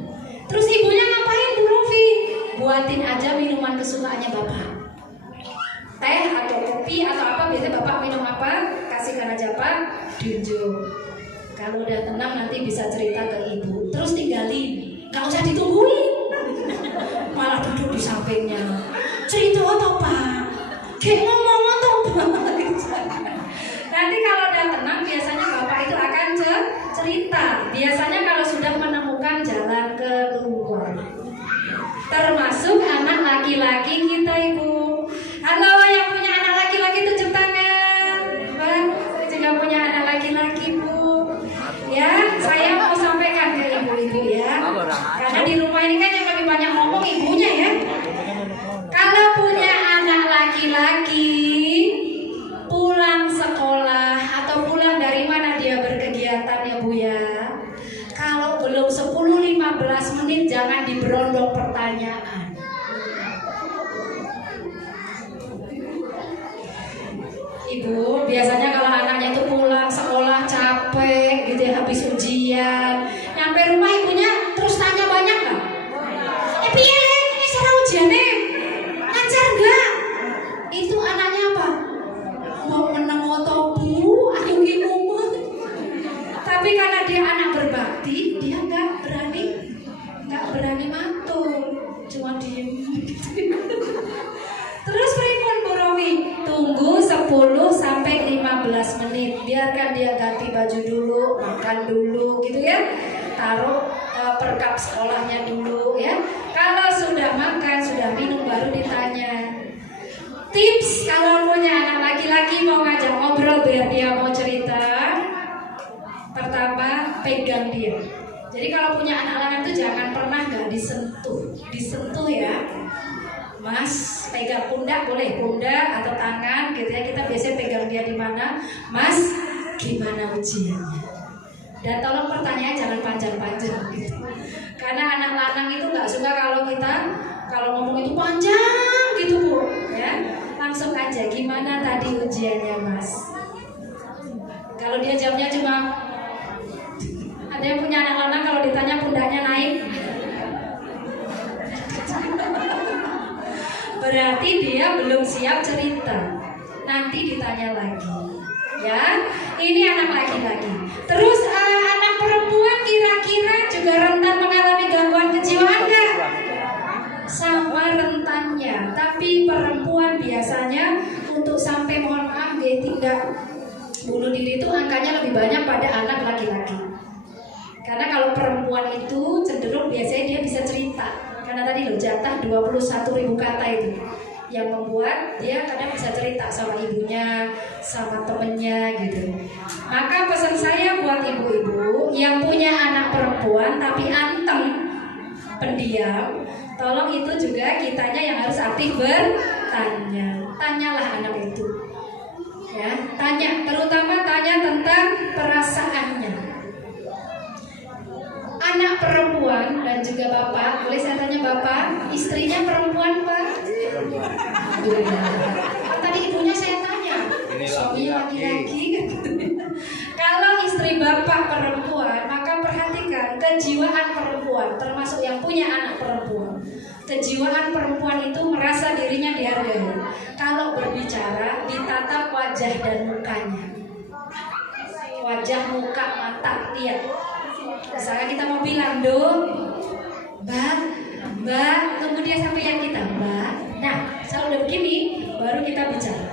Terus ibunya ngapain Bu Rofi? Buatin aja minuman kesukaannya Bapak. Teh atau kopi atau apa, biasanya Bapak minum apa? Kasihkan aja Pak, diunjuk. Kalau udah tenang nanti bisa cerita ke ibu. Terus tinggalin, nggak usah ditungguin. Malah duduk di sampingnya. Cerita atau Pak? Kayak ngomong atau Pak? Nanti kalau udah tenang biasanya Bapak itu akan cerita. Biasanya kalau sudah menemukan jalan keluar. Termasuk anak laki-laki kita Ibu. Halo yang punya anak laki-laki tunjuk tangan. Pak, saya juga punya anak laki-laki Bu. Ya, saya mau sampaikan ke ibu-ibu ya. Karena di rumah ini kan yang lebih banyak ngomong ibunya ya. Kalau punya anak laki-laki pulang sekolah atau pulang dari mana dia berkegiatan ya Bu ya. Kalau belum 10-15 menit jangan diberondong pertanyaan. Ibu, biasanya kalau anaknya itu pulang sekolah capek gitu ya, habis ujian, nyampe rumah ibunya terus tanya banyak nggak? Piye ini sekarang ujiannya lancar nggak? Itu anaknya apa? Mau menang atau Bu? Aku ngomong. Tapi karena dia anak berbakti, dia nggak berani mantul, cuma diem. Terus pripun Bu Romi? Tunggu 10-15 menit. Biarkan dia ganti baju dulu, makan dulu gitu ya. Taruh perkap sekolahnya dulu ya. Kalau sudah makan, sudah minum baru ditanya. Tips kalau punya anak laki-laki mau ngajak ngobrol biar dia mau cerita. Pertama, pegang dia. Jadi kalau punya anak lanang itu jangan pernah nggak disentuh ya. Mas, pegang pundak boleh, pundak atau tangan gitu ya. Kita biasanya pegang dia di mana? Mas, gimana ujiannya? Dan tolong pertanyaan jangan panjang-panjang gitu. Karena anak lanang itu nggak suka kalau kita ngomong itu panjang gitu Bu, ya. Langsung aja, gimana tadi ujiannya Mas? Kalau dia jawabnya cuma, ada yang punya anak lanang kalau ditanya pundaknya naik, berarti dia belum siap cerita. Nanti ditanya lagi. Ya, ini anak laki-laki. Terus anak perempuan kira-kira juga rentan mengalami gangguan kejiwaan nggak? Sama rentannya. Tapi perempuan biasanya untuk sampai mohon maaf tidak bunuh diri itu angkanya lebih banyak pada anak laki-laki. Karena kalau perempuan itu cenderung biasanya dia bisa cerita. Karena tadi loh jatah 21.000 kata itu yang membuat dia kadang bisa cerita sama ibunya, sama temennya gitu. Maka pesan saya buat ibu-ibu yang punya anak perempuan tapi anteng, pendiam, tolong itu juga kitanya yang harus aktif bertanya. Tanyalah anak itu, ya, tanya, terutama tanya tentang perasaannya. Anak perempuan dan juga bapak, boleh saya tanya bapak, istrinya perempuan pak? Tadi ibunya saya tanya, suaminya laki-laki. Kalau istri bapak perempuan, maka perhatikan kejiwaan perempuan, termasuk yang punya anak perempuan. Kejiwaan perempuan itu merasa dirinya dihargai. Kalau berbicara, ditatap wajah dan mukanya. Wajah, muka, mata, lihat. Misalnya kita mau bilang, Mbak, tunggu dia sampai yang kita, Mbak. Nah, kalau udah begini, baru kita bicara.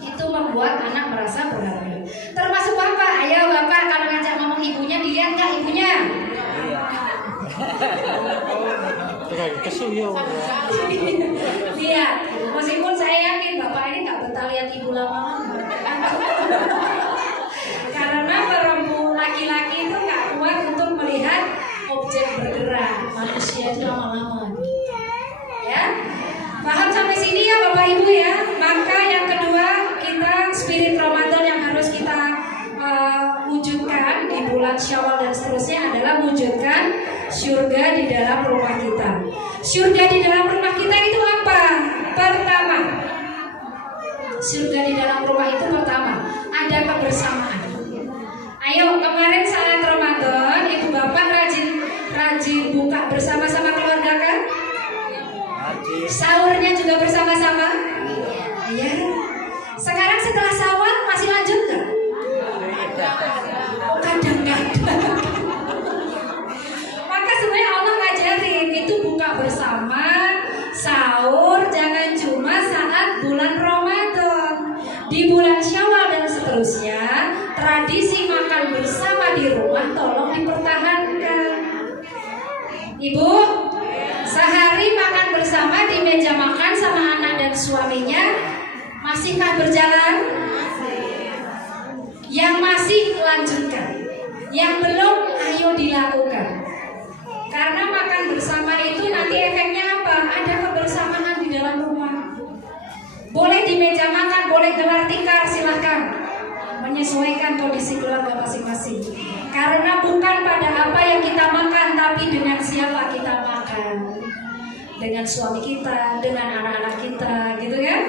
Itu membuat anak merasa berharga. Termasuk bapak, ayo bapak kalau ngajak ngomong ibunya, dilihat nggak ibunya? Lihat, meskipun saya yakin bapak ini nggak betah lihat ibu lama-lama. Karena perempuan laki-laki itu nggak kuat untuk melihat objek bergerak, manusia itu lama-lama. Ya, paham sampai sini ya Bapak Ibu ya. Maka yang kedua, kita spirit Ramadan yang harus kita wujudkan di bulan Syawal dan seterusnya adalah wujudkan surga di dalam rumah kita. Surga di dalam rumah kita itu apa? Pertama, surga di dalam rumah itu pertama ada kebersamaan. Ayo, kemarin saat Ramadan, ibu bapak rajin buka bersama-sama keluarga kan? Sahurnya juga bersama-sama? Iya. Sekarang setelah Syawal masih lanjut nggak? Kadang-kadang. Maka sebenarnya Allah ngajarin itu buka bersama, sahur jangan cuma saat bulan Ramadan. Di bulan Syawal dan seterusnya, tradisi makan bersama di rumah tolong dipertahankan. Ibu, sehari makan bersama di meja makan sama anak dan suaminya, masihkah berjalan? Yang masih lanjutkan, yang belum ayo dilakukan. Karena makan bersama itu nanti efeknya apa? Ada kebersamaan di dalam rumah. Boleh di meja makan, boleh gelar tikar, silahkan. Menyesuaikan kondisi keluarga masing-masing. Karena bukan pada apa yang kita makan, tapi dengan siapa kita makan. Dengan suami kita, dengan anak-anak kita, gitu kan?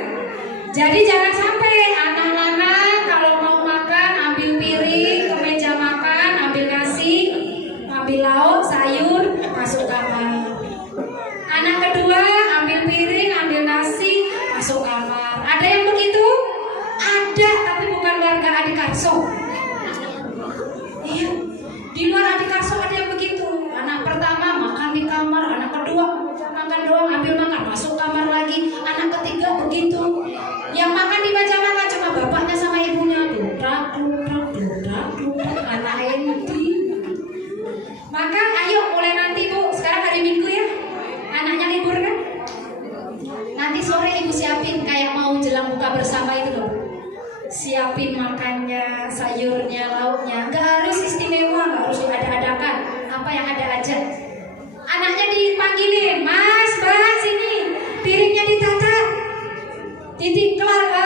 Jadi jangan sampai anak-anak kalau mau makan ambil piring ke meja makan, ambil nasi, ambil lauk, sayur, masuk kamar. Anak kedua ambil piring, ambil nasi, masuk kamar. Ada yang begitu? Ada, tapi bukan warga Adikarso. Iya, di luar Adikarso ada yang begitu. Anak pertama makan di kamar, anak kedua makan doang, ambil makan, masuk kamar lagi. Anak ketiga begitu. Yang makan di meja makan cuma bapaknya sama ibunya. Dudrak, anak enti. Maka ayo mulai nanti Bu, sekarang hari Minggu ya. Anaknya libur kan? Nanti sore ibu siapin kayak mau jelang buka bersama itu loh. Siapin makannya, sayurnya, lauknya. Gak harus istimewa, gak harus diada-adakan. Apa yang ada aja. Anaknya dipanggilin, Mas, Mbak, sini. Piringnya ditata.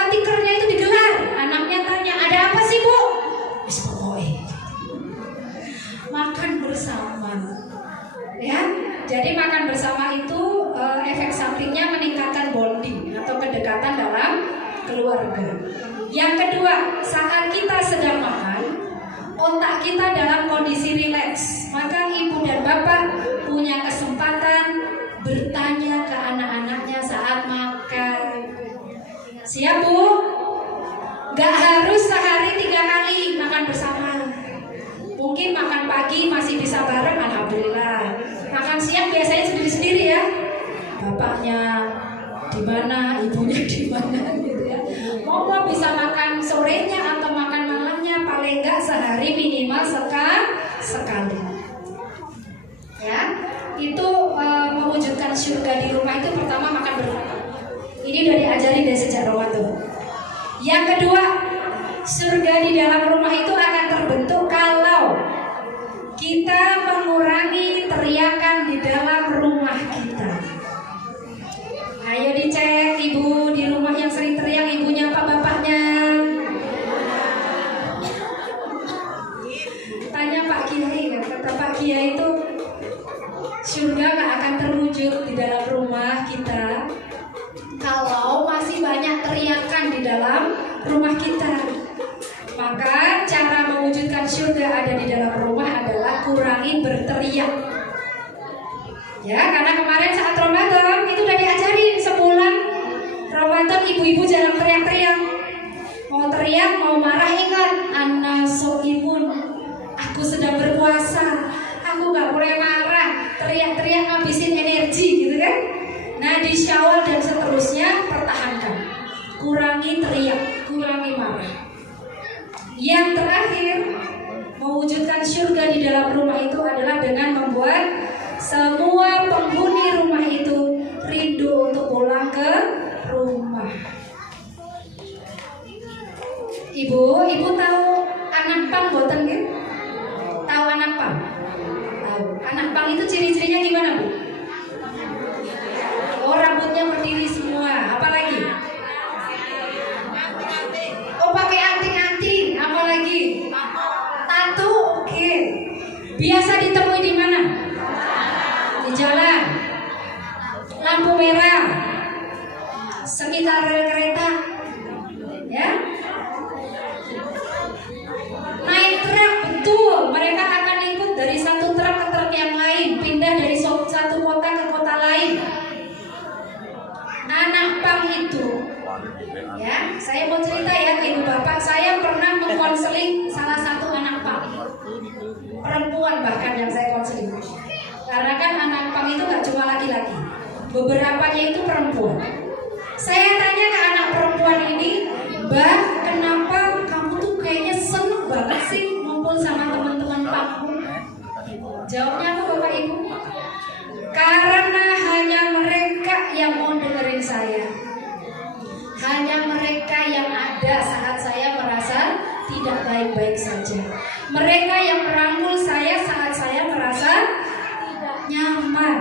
Tikernya itu digelar. Anaknya tanya, ada apa sih Bu? Wis pokoknya. Makan bersama. Ya, jadi makan bersama itu efek sampingnya meningkatkan bonding atau kedekatan dalam keluarga. Yang kedua, saat kita sedang makan, otak kita dalam kondisi rileks, maka ibu dan bapak punya kesempatan bertanya ke anak-anaknya saat makan. Siap Bu? Gak harus sehari 3 kali makan bersama. Mungkin makan pagi masih bisa bareng, alhamdulillah. Makan siang biasanya sendiri-sendiri ya. Bapaknya di mana, ibunya di mana gitu ya. Mau bisa makan sorenya atau makan malamnya, paling enggak sehari minimal sekali. Ya, itu mewujudkan surga di rumah itu pertama makan bersama. Ini udah diajarin dari sejak Ramadan. Yang kedua, surga di dalam rumah itu akan terbentuk kalau kita mengurangi teriakan di dalam rumah kita. Ayo dicek ibu di rumah yang sering teriak, ibunya apa bapaknya? Tanya Pak Kiai, kata Pak Kiai itu surga gak akan terwujud di dalam rumah kita kalau masih banyak teriakan di dalam rumah kita. Maka cara mewujudkan surga ada di dalam rumah adalah kurangi berteriak. Ya, karena kemarin saat Ramadan itu udah diajarin sebulan Ramadan, ibu-ibu jangan teriak-teriak. Mau teriak, mau marah, ingat ana soimun, aku sedang berpuasa, aku gak boleh marah, teriak-teriak ngabisin energi gitu kan. Nah di Syawal dan seterusnya pertahankan, kurangi teriak, kurangi marah. Yang terakhir, mewujudkan surga di dalam rumah itu adalah dengan membuat semua penghuni rumah itu rindu untuk pulang ke rumah. Ibu tahu anak pang boten kan? Tahu anak pang? Tahu. Anak pang itu ciri-cirinya gimana Bu? Oh, rambutnya berdiri semua. Apalagi? Oh, pakai anting-anting. Apalagi? Tato. Oke. Biasa ditemui di mana? Di jalan. Lampu merah. Sekitar rel kereta. Ya. Naik truk, betul. Mereka akan ikut dari satu truk ke truk yang lain, pindah dari satu kota ke kota lain. Anak pang itu, ya, saya mau cerita ya ke ibu bapak. Saya pernah mengkonseling salah satu anak pang, perempuan bahkan yang saya konseling. Karena kan anak pang itu gak cuma laki-laki, beberapanya itu perempuan. Saya tanya ke anak perempuan ini, Mbak, kenapa kamu tuh kayaknya seneng banget sih ngumpul sama teman-teman pangku? Jawabnya apa Bapak Ibu? Karena hanya mereka yang mau dengerin saya. Hanya mereka yang ada saat saya merasa tidak baik-baik saja. Mereka yang merangkul saya saat saya merasa tidak nyaman.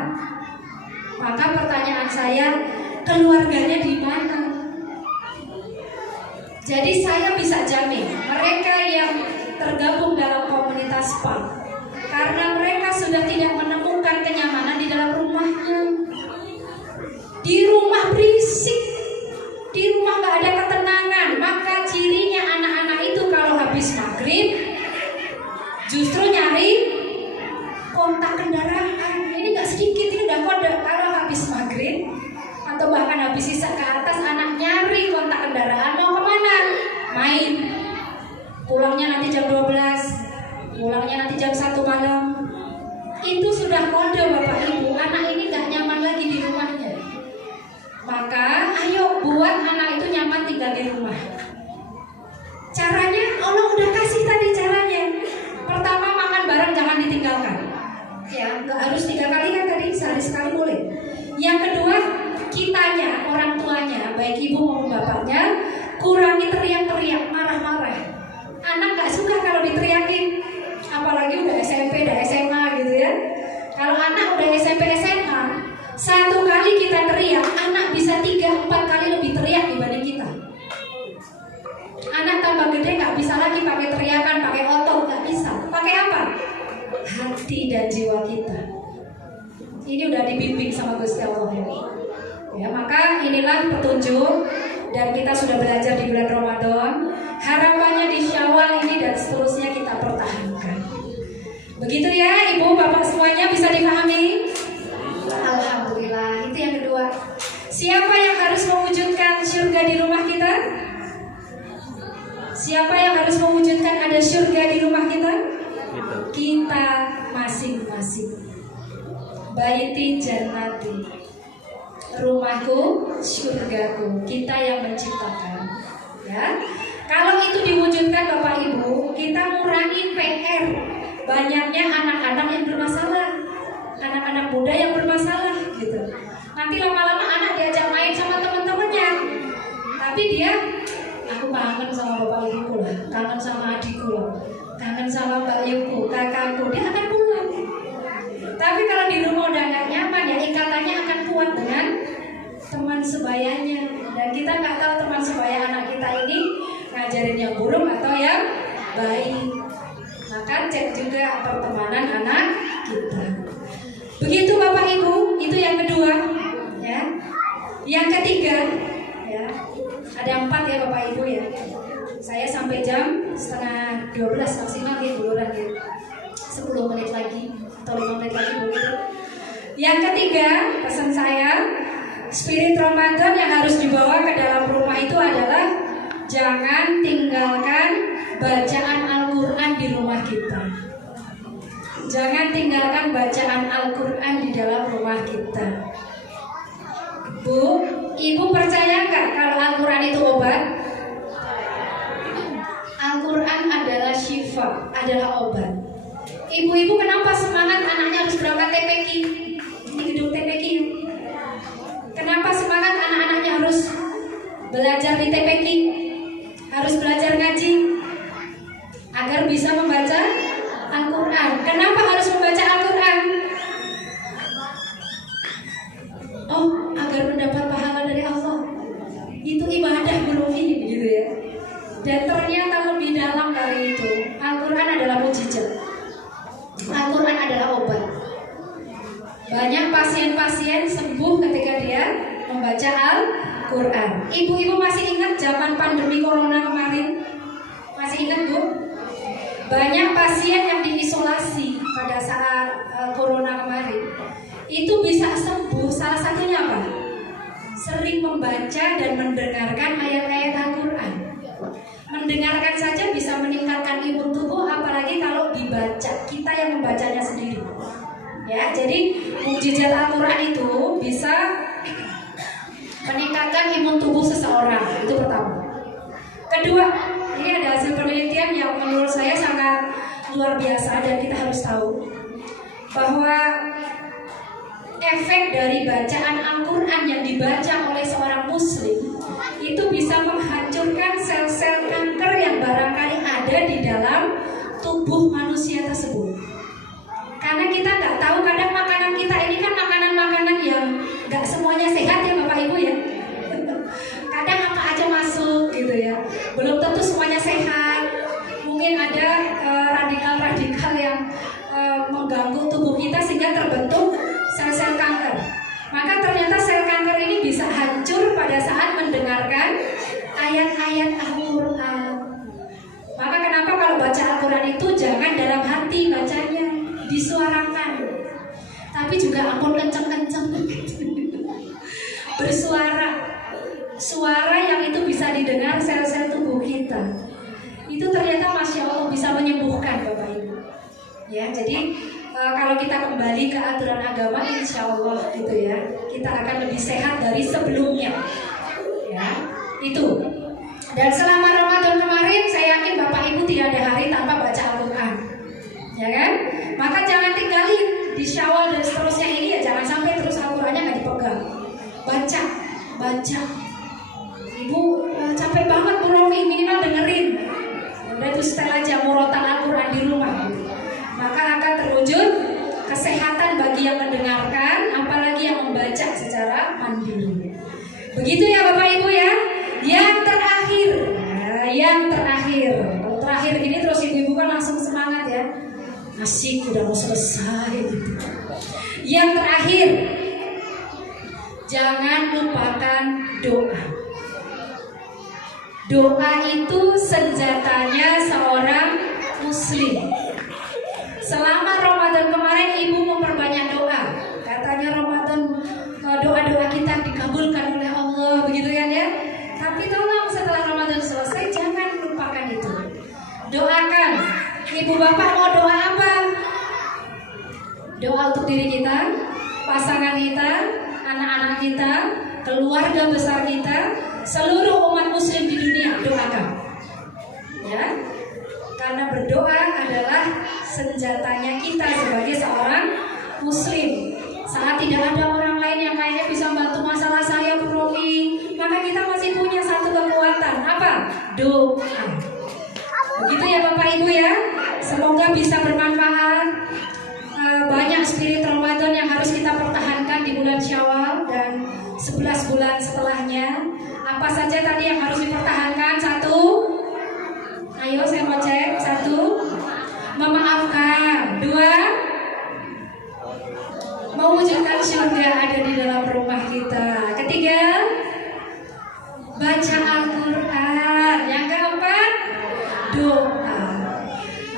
Maka pertanyaan saya, keluarganya di mana? Jadi saya bisa jamin mereka yang tergabung dalam komunitas PAM, karena mereka sudah tidak menemukan kenyamanan di dalam rumahnya. Di rumah berisik, di rumah gak ada ketenangan. Maka cirinya anak-anak itu kalau habis maghrib justru nyari kontak kendaraan. Ini gak sedikit, ini udah kode. Kalau habis maghrib atau bahkan habis sisa ke atas, anak nyari kontak kendaraan. Mau kemana? Main. Pulangnya nanti jam 12, pulangnya nanti jam 1 malam. Itu sudah kode Bapak Ibu, anak ini gak nyaman lagi di rumahnya. Maka ayo buat anak itu nyaman tinggal di rumah. Caranya Allah udah kasih tadi caranya. Pertama, makan bareng jangan ditinggalkan. Ya, gak harus 3 kali kan tadi, sehari sekali boleh. Yang kedua, kitanya, orang tuanya, baik ibu maupun bapaknya, kurangi teriak-teriak, marah-marah. Anak gak suka kalau diteriakin, apalagi udah SMP, udah SMA gitu ya. Kalau anak udah SMP, SMA, 1 kali kita teriak, anak bisa 3-4 kali lebih teriak dibanding kita. Anak tambah gede gak bisa lagi pakai teriakan, pakai otot, gak bisa. Pakai apa? Hati dan jiwa kita. Ini udah dibimbing sama Gusti Allah ya. Ya, maka inilah petunjuk dan kita sudah belajar di bulan Ramadan. Harapannya di Syawal ini dan seterusnya kita pertahankan. Begitu ya Ibu, Bapak semuanya, bisa dipahami? Alhamdulillah. Itu yang kedua. Siapa yang harus mewujudkan surga di rumah kita? Siapa yang harus mewujudkan ada surga di rumah kita? Kita masing-masing. Baiti jannati, rumahku, surgaku. Kita yang menciptakan. Ya, kalau itu diwujudkan Bapak Ibu, kita ngurangin PR. Banyaknya anak-anak yang bermasalah, anak-anak muda yang bermasalah, gitu. Nanti lama-lama anak diajak main sama teman-temannya, tapi dia, aku kangen sama bapak ibuku lah, kangen sama adikku lah, kangen sama mbak ibuku, kakakku, dia akan pulang. Tapi kalau di rumah udah nggak nyaman, ya ikatannya akan kuat dengan teman sebayanya. Dan kita nggak tahu teman sebaya anak kita ini ngajarin yang buruk atau yang baik. Maka cek juga pertemanan anak kita. Begitu Bapak Ibu, itu yang kedua, ya. Yang ketiga, ya. Ada 4 ya Bapak Ibu ya. Saya sampai jam 11:30 maksimal ya buluran ya. 10 menit lagi atau 5 menit lagi begitu. Yang ketiga, pesan saya, spirit Ramadan yang harus dibawa ke dalam rumah itu adalah jangan tinggalkan bacaan Al-Quran di rumah kita. Jangan tinggalkan bacaan Al-Quran di dalam rumah kita. Bu, Ibu percaya nggak kalau Al-Quran itu obat? Al-Quran adalah syifa, adalah obat. Ibu-ibu kenapa semangat anaknya harus berangkat TPQ? Di gedung TPQ. Kenapa semangat anak-anaknya harus belajar di TPQ? Harus belajar ngaji agar bisa membaca Al-Quran. Kenapa harus membaca Al-Quran? Oh, agar mendapat pahala dari Allah. Itu ibadah belum ini, begitu ya. Dan ternyata lebih dalam dari itu. Al-Quran adalah mukjizat. Al-Quran adalah obat. Banyak pasien-pasien sembuh ketika dia membaca Al-Quran. Ibu-ibu masih ingat zaman pandemi corona kemarin? Masih ingat Bu? Banyak pasien yang diisolasi pada saat corona kemarin. Itu bisa sembuh, salah satunya apa? Sering membaca dan mendengarkan ayat-ayat Al-Quran. Mendengarkan saja bisa meningkatkan imun tubuh, apalagi kalau dibaca, kita yang membacanya sendiri. Ya, jadi mukjizat Al-Quran itu bisa meningkatkan imun tubuh seseorang. Itu pertama. Kedua, ini ada hasil penelitian yang menurut saya sangat luar biasa dan kita harus tahu bahwa efek dari bacaan Al-Quran yang dibaca oleh seorang muslim itu bisa menghancurkan sel-sel kanker yang barangkali ada di dalam tubuh manusia tersebut. Karena kita nggak tahu, kadang makanan kita ini kan makanan-makanan yang nggak semuanya sehat ya Bapak Ibu ya. Kadang apa aja masuk gitu ya. Belum tentu semuanya sehat. Mungkin ada radikal-radikal yang mengganggu tubuh kita sehingga terbentuk sel-sel kanker. Maka ternyata sel kanker ini bisa hancur pada saat mendengarkan ayat-ayat Al-Quran. Maka kenapa kalau baca Al-Quran itu jangan dalam hati bacanya, disuarakan. Tapi juga ampun kenceng-kenceng. Bersuara. Suara yang itu bisa didengar sel-sel tubuh kita. Itu ternyata Masya Allah bisa menyembuhkan Bapak Ibu. Ya, jadi kalau kita kembali ke aturan agama, insya Allah gitu ya, kita akan lebih sehat dari sebelumnya. Ya, itu. Dan selama Ramadan kemarin, saya yakin Bapak Ibu tidak ada hari tanpa baca Al-Quran, ya kan? Maka jangan tinggalin di Syawal dan seterusnya ini ya, jangan sampai terus Al-Qurannya nggak dipegang. Baca. Ibu capek banget Bu Romi, minimal dengerin. Udah tuh setel aja murotal Al-Quran di rumah. Maka akan terwujud kesehatan bagi yang mendengarkan, apalagi yang membaca secara mandiri. Begitu ya Bapak Ibu ya. Yang terakhir, kalau terakhir gini terus ibu-ibu kan langsung semangat ya. Asik, udah mau selesai gitu. Yang terakhir, jangan lupakan doa. Doa itu senjatanya seorang muslim. Selama Ramadan kemarin ibu memperbanyak doa. Katanya Ramadan doa-doa kita dikabulkan oleh Allah, begitu kan ya. Tapi tolong setelah Ramadan selesai jangan lupakan itu. Doakan. Ibu bapak mau doa apa? Doa untuk diri kita, pasangan kita, anak-anak kita, keluarga besar kita, seluruh umat muslim di dunia, doakan. Ya. Karena berdoa adalah senjatanya kita sebagai seorang muslim. Saat tidak ada orang lain yang lainnya bisa membantu masalah saya, Bu Romi, maka kita masih punya satu kekuatan. Apa? Doa. Begitu ya Bapak Ibu ya. Semoga bisa bermanfaat. Banyak spirit Ramadan yang harus kita pertahankan di bulan Syawal dan 11 bulan setelahnya. Apa saja tadi yang harus dipertahankan? Satu, ayo saya mau cek. Satu, memaafkan. Dua, mewujudkan surga ada di dalam rumah kita. Ketiga, baca Al-Quran. Yang keempat, doa.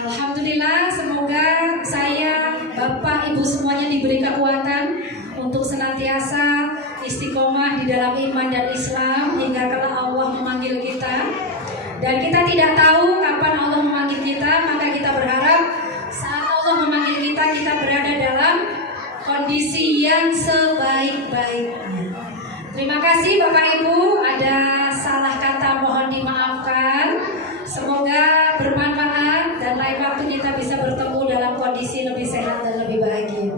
Alhamdulillah, semoga saya, Bapak, Ibu semuanya diberi kekuatan untuk senantiasa istiqomah di dalam iman dan Islam hingga kala Allah memanggil kita. Dan kita tidak tahu kapan Allah memanggil kita, maka kita berharap saat Allah memanggil kita, kita berada dalam kondisi yang sebaik-baiknya. Terima kasih Bapak Ibu, ada salah kata mohon dimaafkan. Semoga bermanfaat dan lain waktu kita bisa bertemu dalam kondisi lebih sehat dan lebih bahagia.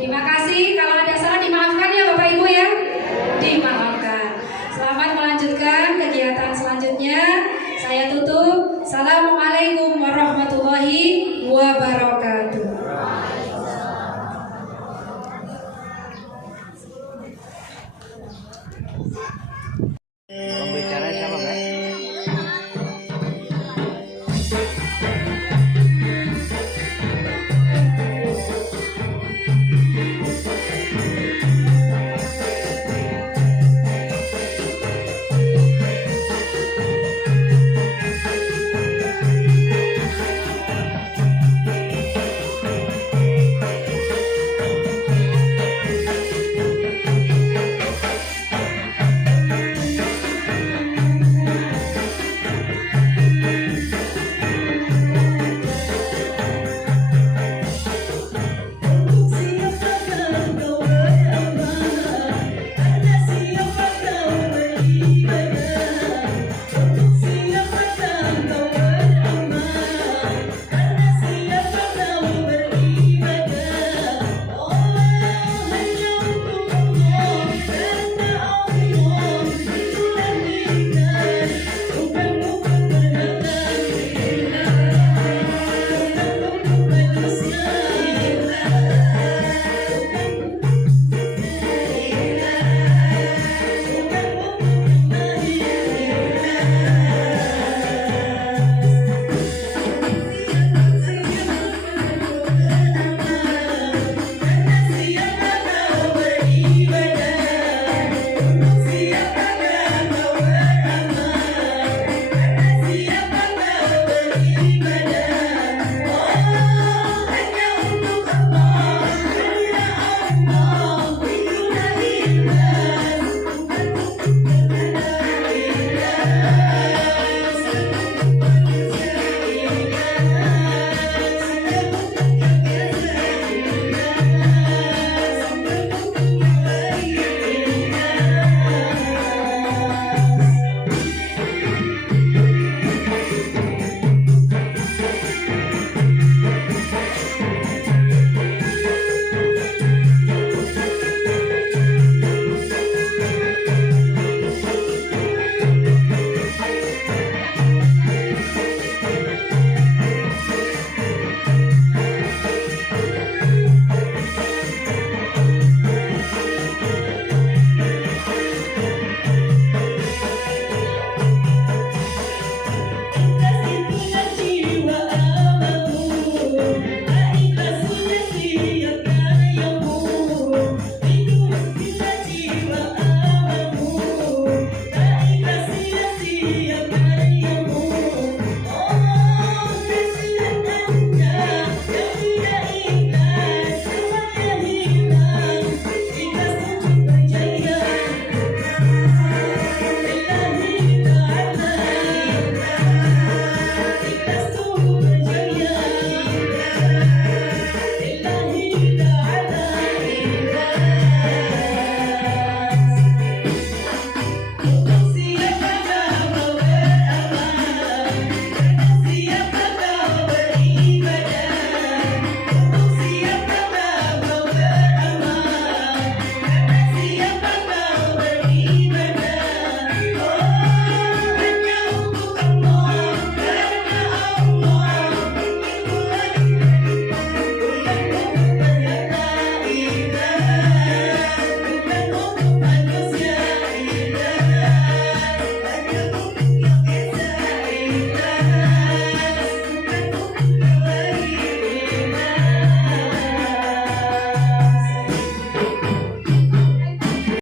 Terima kasih, kalau ada salah dimaafkan ya Bapak Ibu ya. Dimaafkan. Selamat melanjutkan kegiatan selanjutnya. Saya tutup. Assalamualaikum warahmatullahi wabarakatuh.